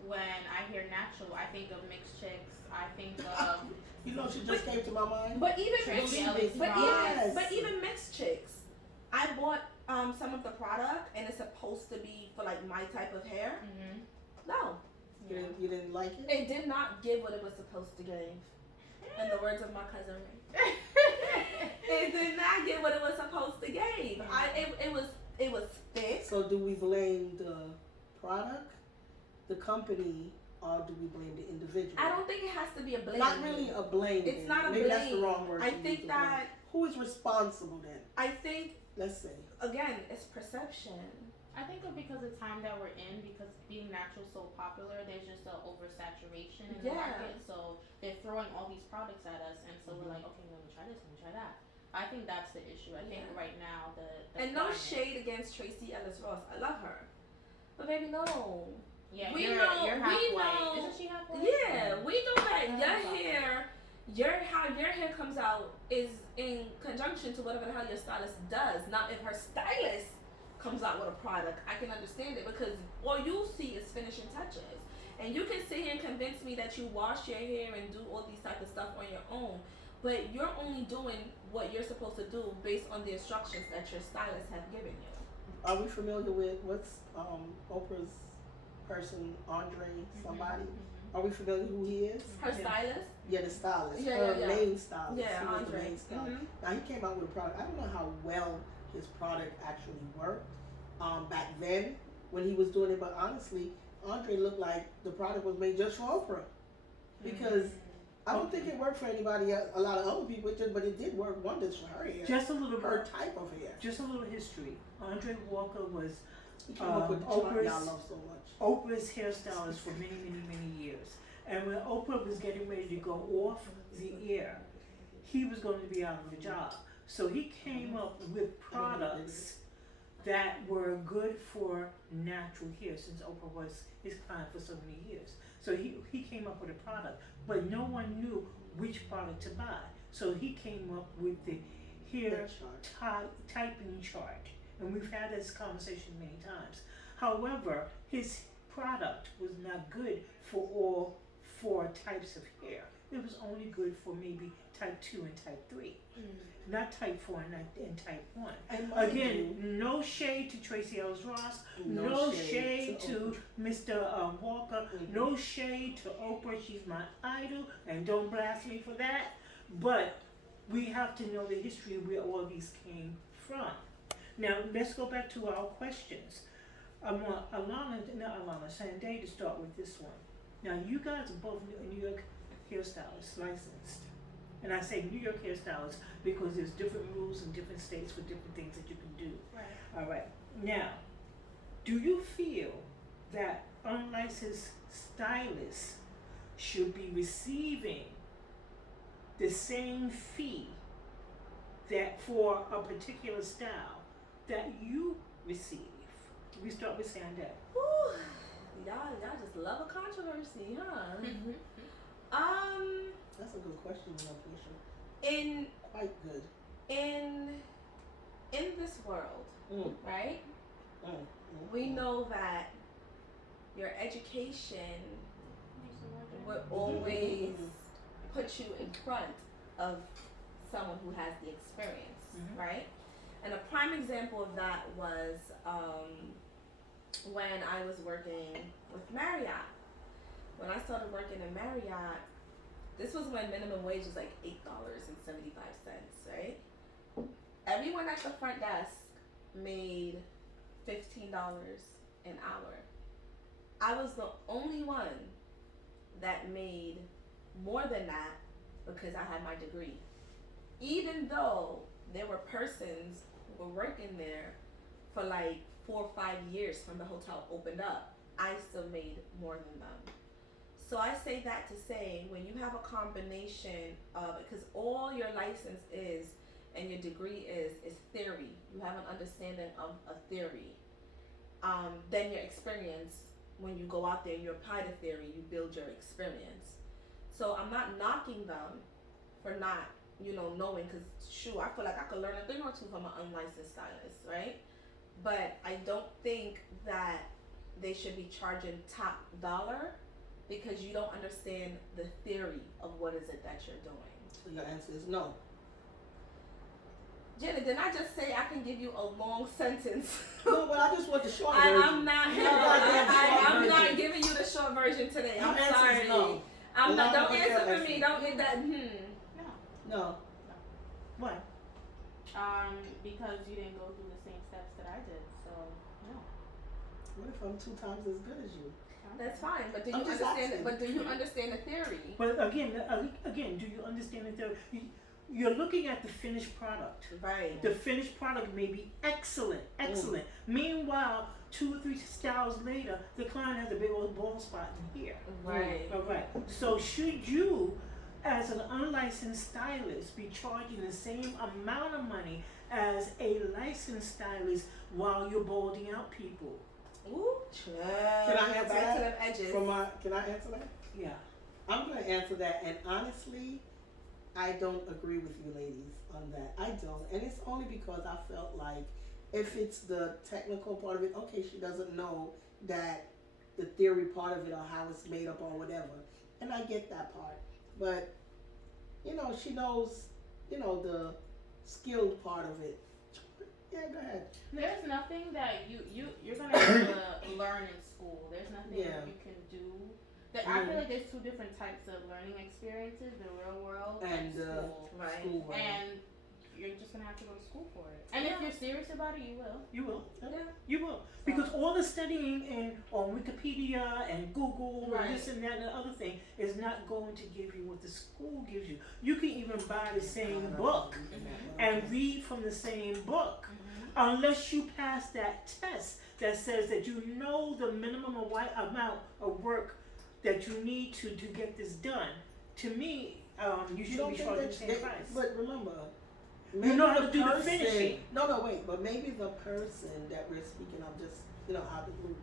when I hear natural, I think of mixed chicks. I think of she just came to my mind. But even Yes. but even mixed chicks, I bought some of the product and it's supposed to be for like my type of hair. No, You didn't like it? it did not give what it was supposed to give. In the words of my cousin Ray, it did not give what it was supposed to give. It was thick. So do we blame the product, the company, or do we blame the individual? I don't think it has to be a blame. Not really a blame. It's not a Maybe blame. that's the wrong word. I think that who is responsible then? I think Let's say. again, it's perception. I think of because of the time that we're in, because being natural is so popular, there's just an oversaturation in the market. So they're throwing all these products at us, and so we're like, okay, let me try this, let me try that. I think that's the issue. I think right now the and no shade against Tracy Ellis Ross. I love her, but baby, no. Yeah, we you're half white. Isn't she half white? Yeah, we know that how your hair comes out is in conjunction to whatever the hell your stylist does. Now, if her stylist comes out with a product, I can understand it because all you see is finishing touches. And you can sit here and convince me that you wash your hair and do all these type of stuff on your own, but you're only doing what you're supposed to do based on the instructions that your stylist have given you. Are we familiar with what's Oprah's person, Andre somebody? Are we familiar who he is? Her stylist? Yeah, the stylist. Yeah, her yeah. main stylist. Yeah, he was Andre. the main stylist. Now he came out with a product. I don't know how well his product actually worked back then when he was doing it, but honestly, Andre looked like the product was made just for Oprah because I don't think it worked for anybody else, a lot of other people, but it did work wonders for her hair. Just a little her bit. type of hair. Just a little history. Andre Walker was He came up with the chart y'all love so much. Oprah's hairstylist for many, many, many years. And when Oprah was getting ready to go off the air, he was going to be out of a job. So he came up with products that were good for natural hair, since Oprah was his client for so many years. So he came up with a product, but no one knew which product to buy. So he came up with the hair typing chart. And we've had this conversation many times. However, his product was not good for all 4 types of hair. It was only good for maybe type 2 and type 3. Not type 4 and type 1. Again, no shade to Tracy Ellis Ross, no shade to Mr. Walker, no shade to Oprah. She's my idol, and don't blast me for that. But we have to know the history of where all these came from. Now, let's go back to our questions. I want Sanday to start with this one. Now, you guys are both New York hairstylists, licensed. And I say New York hairstylists because there's different rules in different states for different things that you can do. Right. All right. Now, do you feel that unlicensed stylists should be receiving the same fee that for a particular style that you receive? We start with Sanday. Whew. Y'all just love a controversy, huh? That's a good question, Patricia. Quite good. In this world, right? We know that your education would always put you in front of someone who has the experience, right? And a prime example of that was when I was working with Marriott. When I started working in Marriott, this was when minimum wage was like $8.75, right? Everyone at the front desk made $15 an hour. I was the only one that made more than that because I had my degree. Even though there were persons who were working there for like 4 or 5 years from the hotel opened up, I still made more than them. So I say that to say, when you have a combination of, because all your license is and your degree is theory. You have an understanding of a theory. Then your experience, when you go out there and you apply the theory, you build your experience. So I'm not knocking them for not, knowing, because I feel like I could learn a thing or two from an unlicensed stylist, right? But I don't think that they should be charging top dollar because you don't understand the theory of what is it that you're doing. So your answer is no. Jenna, didn't I just say I can give you a long sentence? No, but I just want the short version. I'm not giving you the short version today. I'm sorry. No. I'm not. Don't answer for me. Don't get that. No. Why? Because you didn't go through the same steps that I did. So no. What if I'm 2 times as good as you? That's fine, but do you I'm just understand? asking. But do you understand the theory? But again, do you understand the theory? You're looking at the finished product. Right. The finished product may be excellent. Meanwhile, 2 or 3 styles later, the client has a big old bald spot in here. Right. All right. So should you, as an unlicensed stylist, be charging the same amount of money as a licensed stylist while you're balding out people? Ooh, Can I answer back that? to them edges. Can I answer that? Yeah. I'm going to answer that, and honestly, I don't agree with you ladies on that. I don't, and it's only because I felt like if it's the technical part of it, okay, she doesn't know that the theory part of it or how it's made up or whatever, and I get that part. But she knows, the skilled part of it. Yeah, go ahead. There's nothing that you're gonna have to learn in school. There's nothing that you can do. I feel like there's 2 different types of learning experiences: the real world and school. Right. School world. And you're just gonna have to go to school for it. And if you're serious about it, you will. You will. Yeah. You will. Because all the studying on Wikipedia and Google and this and that and the other thing is not going to give you what the school gives you. You can even buy the same book and read from the same book. unless you pass that test that says that you know the minimum amount of work that you need to get this done. To me, you should be charging the same price. But remember, you know how to do the finishing. No, wait. But maybe the person that we're speaking of just, out the blue.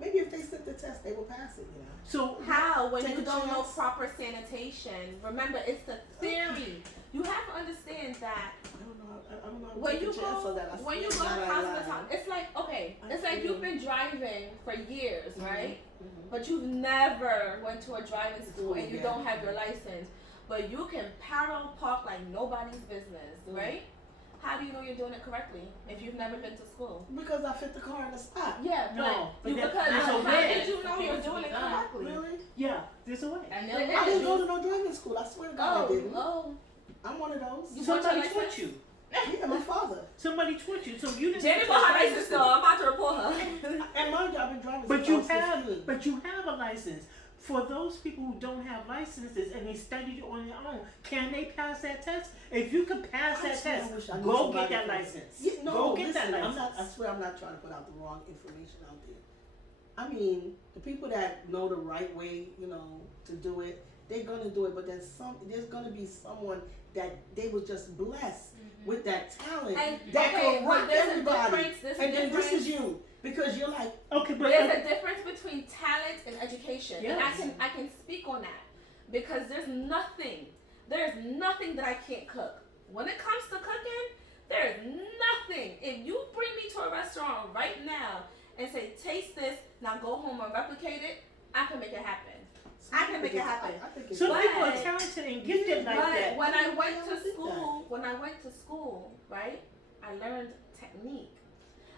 Maybe if they sit the test, they will pass it. So how when take you a don't know chance. proper sanitation? Remember, it's the theory. You have to understand that I don't know. when you go When to hospital, it's like it's like you've been driving for years, right? Mm-hmm. But you've never went to a driving school and you Yeah. don't have your license, but you can parallel park like nobody's business, right? How do you know you're doing it correctly if you've never been to school? Because I fit the car in the spot. Yeah, No, but you, that- because there's a how way. did you know you're doing it correctly? Really? yeah, there's a way. And But they'll I didn't let go to no driving school. I swear to God I didn't. Oh, I'm one of those. You Somebody want your taught license? you. Yeah, my father. Somebody taught you. So you didn't. Jenny take bought her driving license school. though. I'm about to report her. And mind you, I've been driving But since you I was have, 15. but you have a license. For those people who don't have licenses and they studied on their own, can they pass that test? If you can pass that I wish test, I knew go somebody get that who- license. Yeah, no, Go get listen, that I'm license. not. I swear, I'm not trying to put out the wrong information out there. I mean, the people that know the right way, to do it, they're gonna do it. But there's gonna be someone that they was just blessed with that talent And that okay, can but rock there's everybody. a difference. There's a And then difference. this is you because you're like, Okay, but There's a difference between talent and education, and Yes. I can speak on that because there's nothing that I can't cook. When it comes to cooking, there's nothing. If you bring me to a restaurant right now and say, taste this, now go home and replicate it, I can make it happen. I can make it happen. I think it's some But- people are talented and gifted like But that. when I went I to don't think school, right, I learned technique.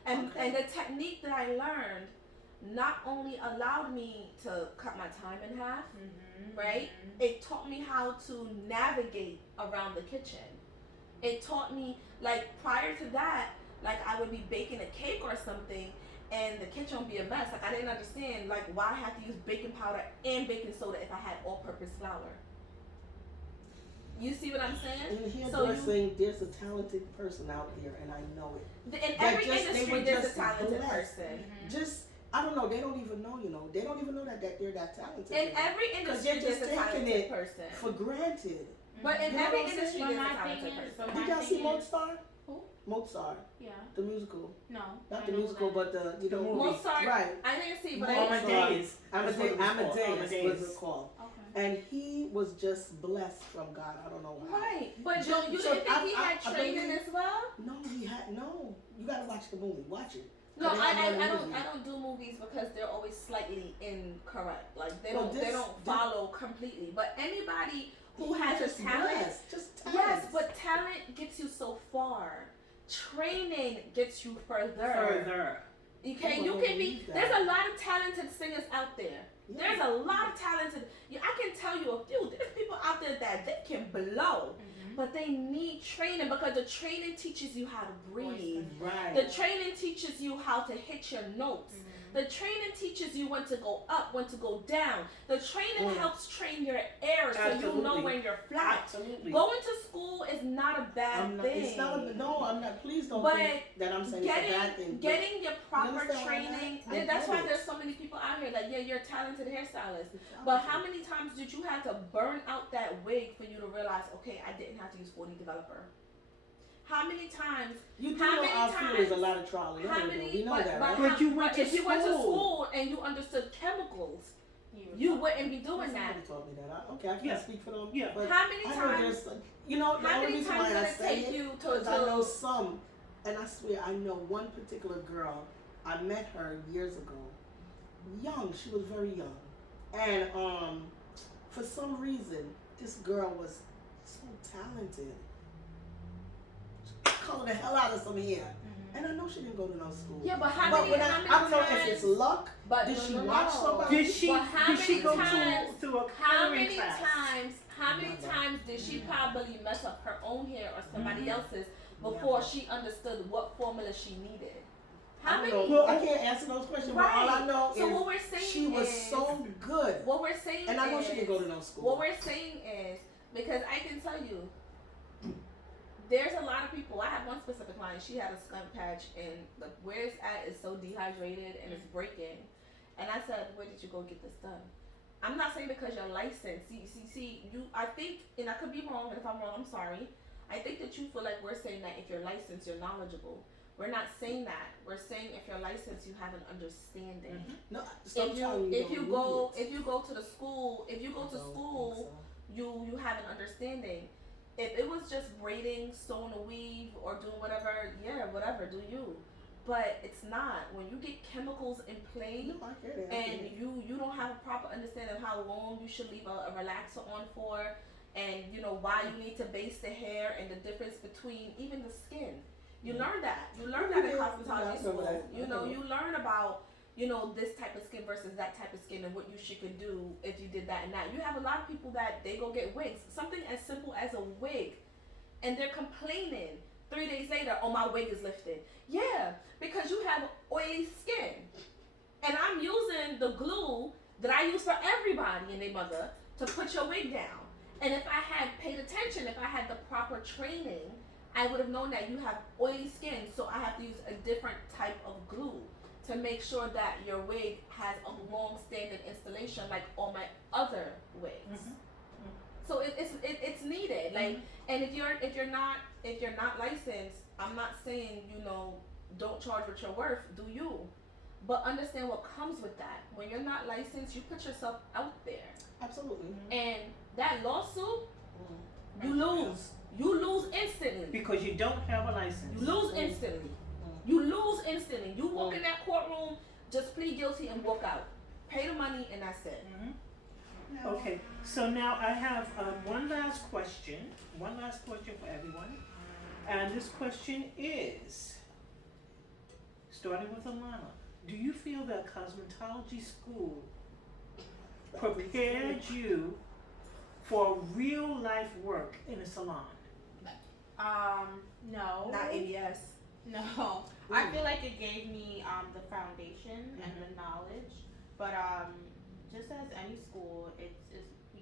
And Okay. and the technique that I learned not only allowed me to cut my time in half, right? It taught me how to navigate around the kitchen. It taught me, like, prior to that, like, I would be baking a cake or something and the kitchen would be a mess. Like, I didn't understand, like, why I had to use baking powder and baking soda if I had all-purpose flour. You see what I'm saying? in here So saying there's a talented person out there, and I know it. In That every just- they industry, were there's a just talented blessed. person. Just I don't know. They don't even know. They don't even know that they're that talented. In every industry, they're just there's a taking talented it person. for granted. But in You know every what I'm saying? industry, But there's a my talented thing is- person. but Did my y'all see thing is- Mozart? Who? Mozart, Yeah. the musical, No. not I the know musical, that. but the movie. Mozart, right? I didn't see, but Mozart. I Amadeus. That's what it was called. Amadeus was it called, Okay. and he was just blessed from God. I don't know why. Right, but Just- don't you so didn't think he I had training believe- as well? No, he had no. You gotta watch the movie. Watch it. No, They have no I movie. don't do movies because they're always slightly incorrect. Like they Well, they don't follow completely. But anybody who He has a just talent, blessed, just talent. yes, but talent gets you so far. Training gets you further. Okay, People you don't can be. believe that. There's a lot of talented singers out there. Yeah. There's a lot of talented. I can tell you a few. There's people out there that they can blow, but they need training because the training teaches you how to breathe. Right. The training teaches you how to hit your notes. The training teaches you when to go up, when to go down. The training helps train your air so you know Absolutely. when you're flat. Absolutely. Going to school is not a bad I'm not, thing. it's not a, no, I'm not. Please don't But think that I'm saying it's a bad thing. getting your proper understand what I'm training. at? I That's get why it. there's so many people out here. Like, yeah, you're a talented hairstylist. But how many times did you have to burn out that wig for you to realize, okay, I didn't have to use 4D developer? How many times? You do how know many our field times- is a lot of trial and How error. many? We know that, right? But you went to if you went to school. school and you understood chemicals, you wouldn't be doing that. Somebody told me that. Okay, I can't Yeah. speak for them. Yeah. But How many I know times? there's, the How only many reason times why I did it say take it, you because I know some, and I swear I know one particular girl. I met her years ago. Young, she was very young, and for some reason, this girl was so talented. She colored the hell out of some hair, and I know she didn't go to no school. Yeah, but how But many? when How many I don't know times? if it's luck. But Did no, she no, watch no. somebody? Did she? But how Did she many go times- through a How coloring many class? times? How many Never. times did she probably mess up her own hair or somebody else's before she understood what formula she needed? How I many? don't know. I can't answer those questions, but all I Right. know So is what we're saying she was is, so good. what we're saying And I know is, she didn't go to no school. what we're saying is, because I can tell you, there's a lot of people. I have one specific client. She had a skunk patch, and the where it's at is so dehydrated and it's breaking. And I said, "Where did you go get this done?" I'm not saying because you're licensed. See, you. I think, and I could be wrong. And if I'm wrong, I'm sorry. I think that you feel like we're saying that if you're licensed, you're knowledgeable. We're not saying that. We're saying if you're licensed, you have an understanding. No, If you go to the school, you have an understanding. If it was just braiding, sewing a weave, or doing whatever, yeah, whatever, do you. But it's not. When you get chemicals in play, and you don't have a proper understanding of how long you should leave a relaxer on for, and you know why you need to base the hair and the difference between even the skin. You learn that. You learn that in cosmetology school. You know, you learn about, you know, this type of skin versus that type of skin and what you could do if you did that and that. You have a lot of people that they go get wigs. Something as simple as a wig. And they're complaining 3 days later, oh, my wig is lifted. Yeah, because you have oily skin. And I'm using the glue that I use for everybody and their mother to put your wig down. And if I had paid attention, if I had the proper training, I would have known that you have oily skin, so I have to use a different type of glue to make sure that your wig has a long-standing installation like all my other wigs. So it's needed. Like, and if you're not licensed, I'm not saying, you know, don't charge what you're worth. Do you? But understand what comes with that. When you're not licensed, you put yourself out there. Absolutely. And that lawsuit, you lose. You lose instantly. Because you don't have a license. You lose instantly. You lose instantly. You walk in that courtroom, just plead guilty and walk out. Pay the money and that's it. Okay, so now I have one last question. One last question for everyone. And this question is, starting with Alana, do you feel that cosmetology school prepared you for real life work in a salon? No. Not ABS. No. I feel like it gave me the foundation and the knowledge, but just as any school, it's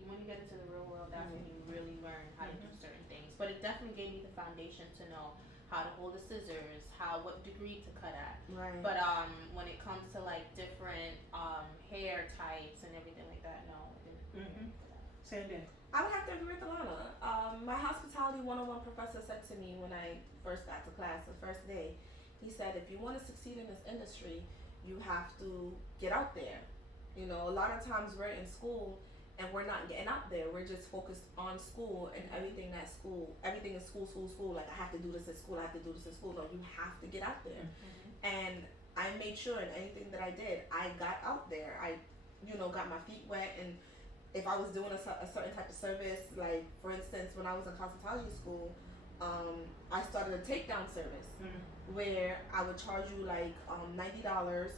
when you get into the real world, that's when you really learn how to do certain things. But it definitely gave me the foundation to know how to hold the scissors, what degree to cut at. Right. But when it comes to like different hair types and everything like that, no. Sandy. I would have to agree with Alana. My hospitality 101 professor said to me when I first got to class the first day, he said, if you want to succeed in this industry, you have to get out there. You know, a lot of times we're in school and we're not getting out there. We're just focused on school and everything is school. Like, I have to do this at school, I have to do this at school. No, you have to get out there. And I made sure in anything that I did, I got out there. I, you know, got my feet wet. And if I was doing a certain type of service, like, for instance, when I was in cosmetology school, I started a takedown service where I would charge you like $90,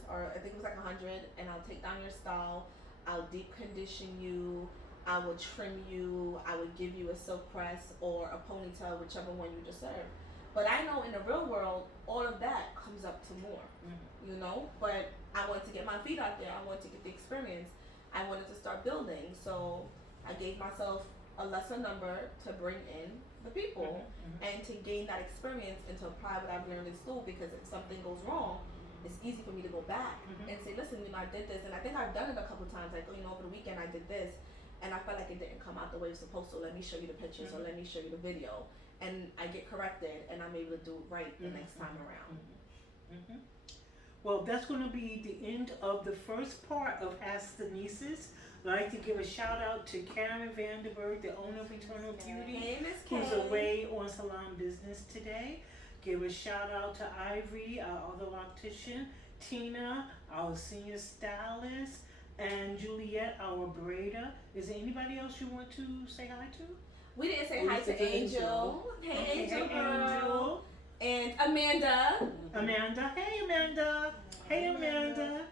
or I think it was like $100, and I'll take down your style, I'll deep condition you, I will trim you, I would give you a silk press or a ponytail, whichever one you deserve. But I know in the real world, all of that comes up to more, you know. But I wanted to get my feet out there. I wanted to get the experience. I wanted to start building, so I gave myself a lesser number to bring in the people and to gain that experience and to apply what I've learned in school, because if something goes wrong, it's easy for me to go back and say, listen, you know, I did this, and I think I've done it a couple of times, like, you know, over the weekend I did this, and I felt like it didn't come out the way it's supposed to. Let me show you the pictures or let me show you the video, and I get corrected and I'm able to do it right the next time around. Well, that's going to be the end of the first part of Ask the Nieces. I'd like to give a shout out to Karen Vanderberg, the owner of Eternal Beauty, Hey, Miss who's Kay. away on salon business today. Give a shout out to Ivory, our other optician, Tina, our senior stylist, and Juliet, our braider. Is there anybody else you want to say hi to? We didn't say hi to Angel. Hey, Angel girl. Angel. And Amanda. Amanda. Hey, Amanda. Hey, Amanda.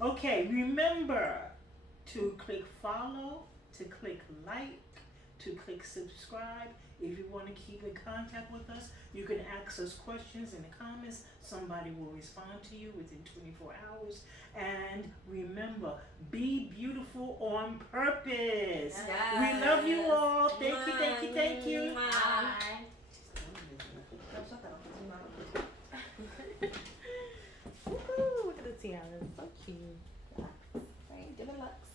Okay, remember to click follow, to click like, to click subscribe. If you want to keep in contact with us, you can ask us questions in the comments. Somebody will respond to you within 24 hours. And remember, be beautiful on purpose. Yes. We love you all. Thank you, thank you, thank you. Bye. tiaras. So cute. Right, give it looks.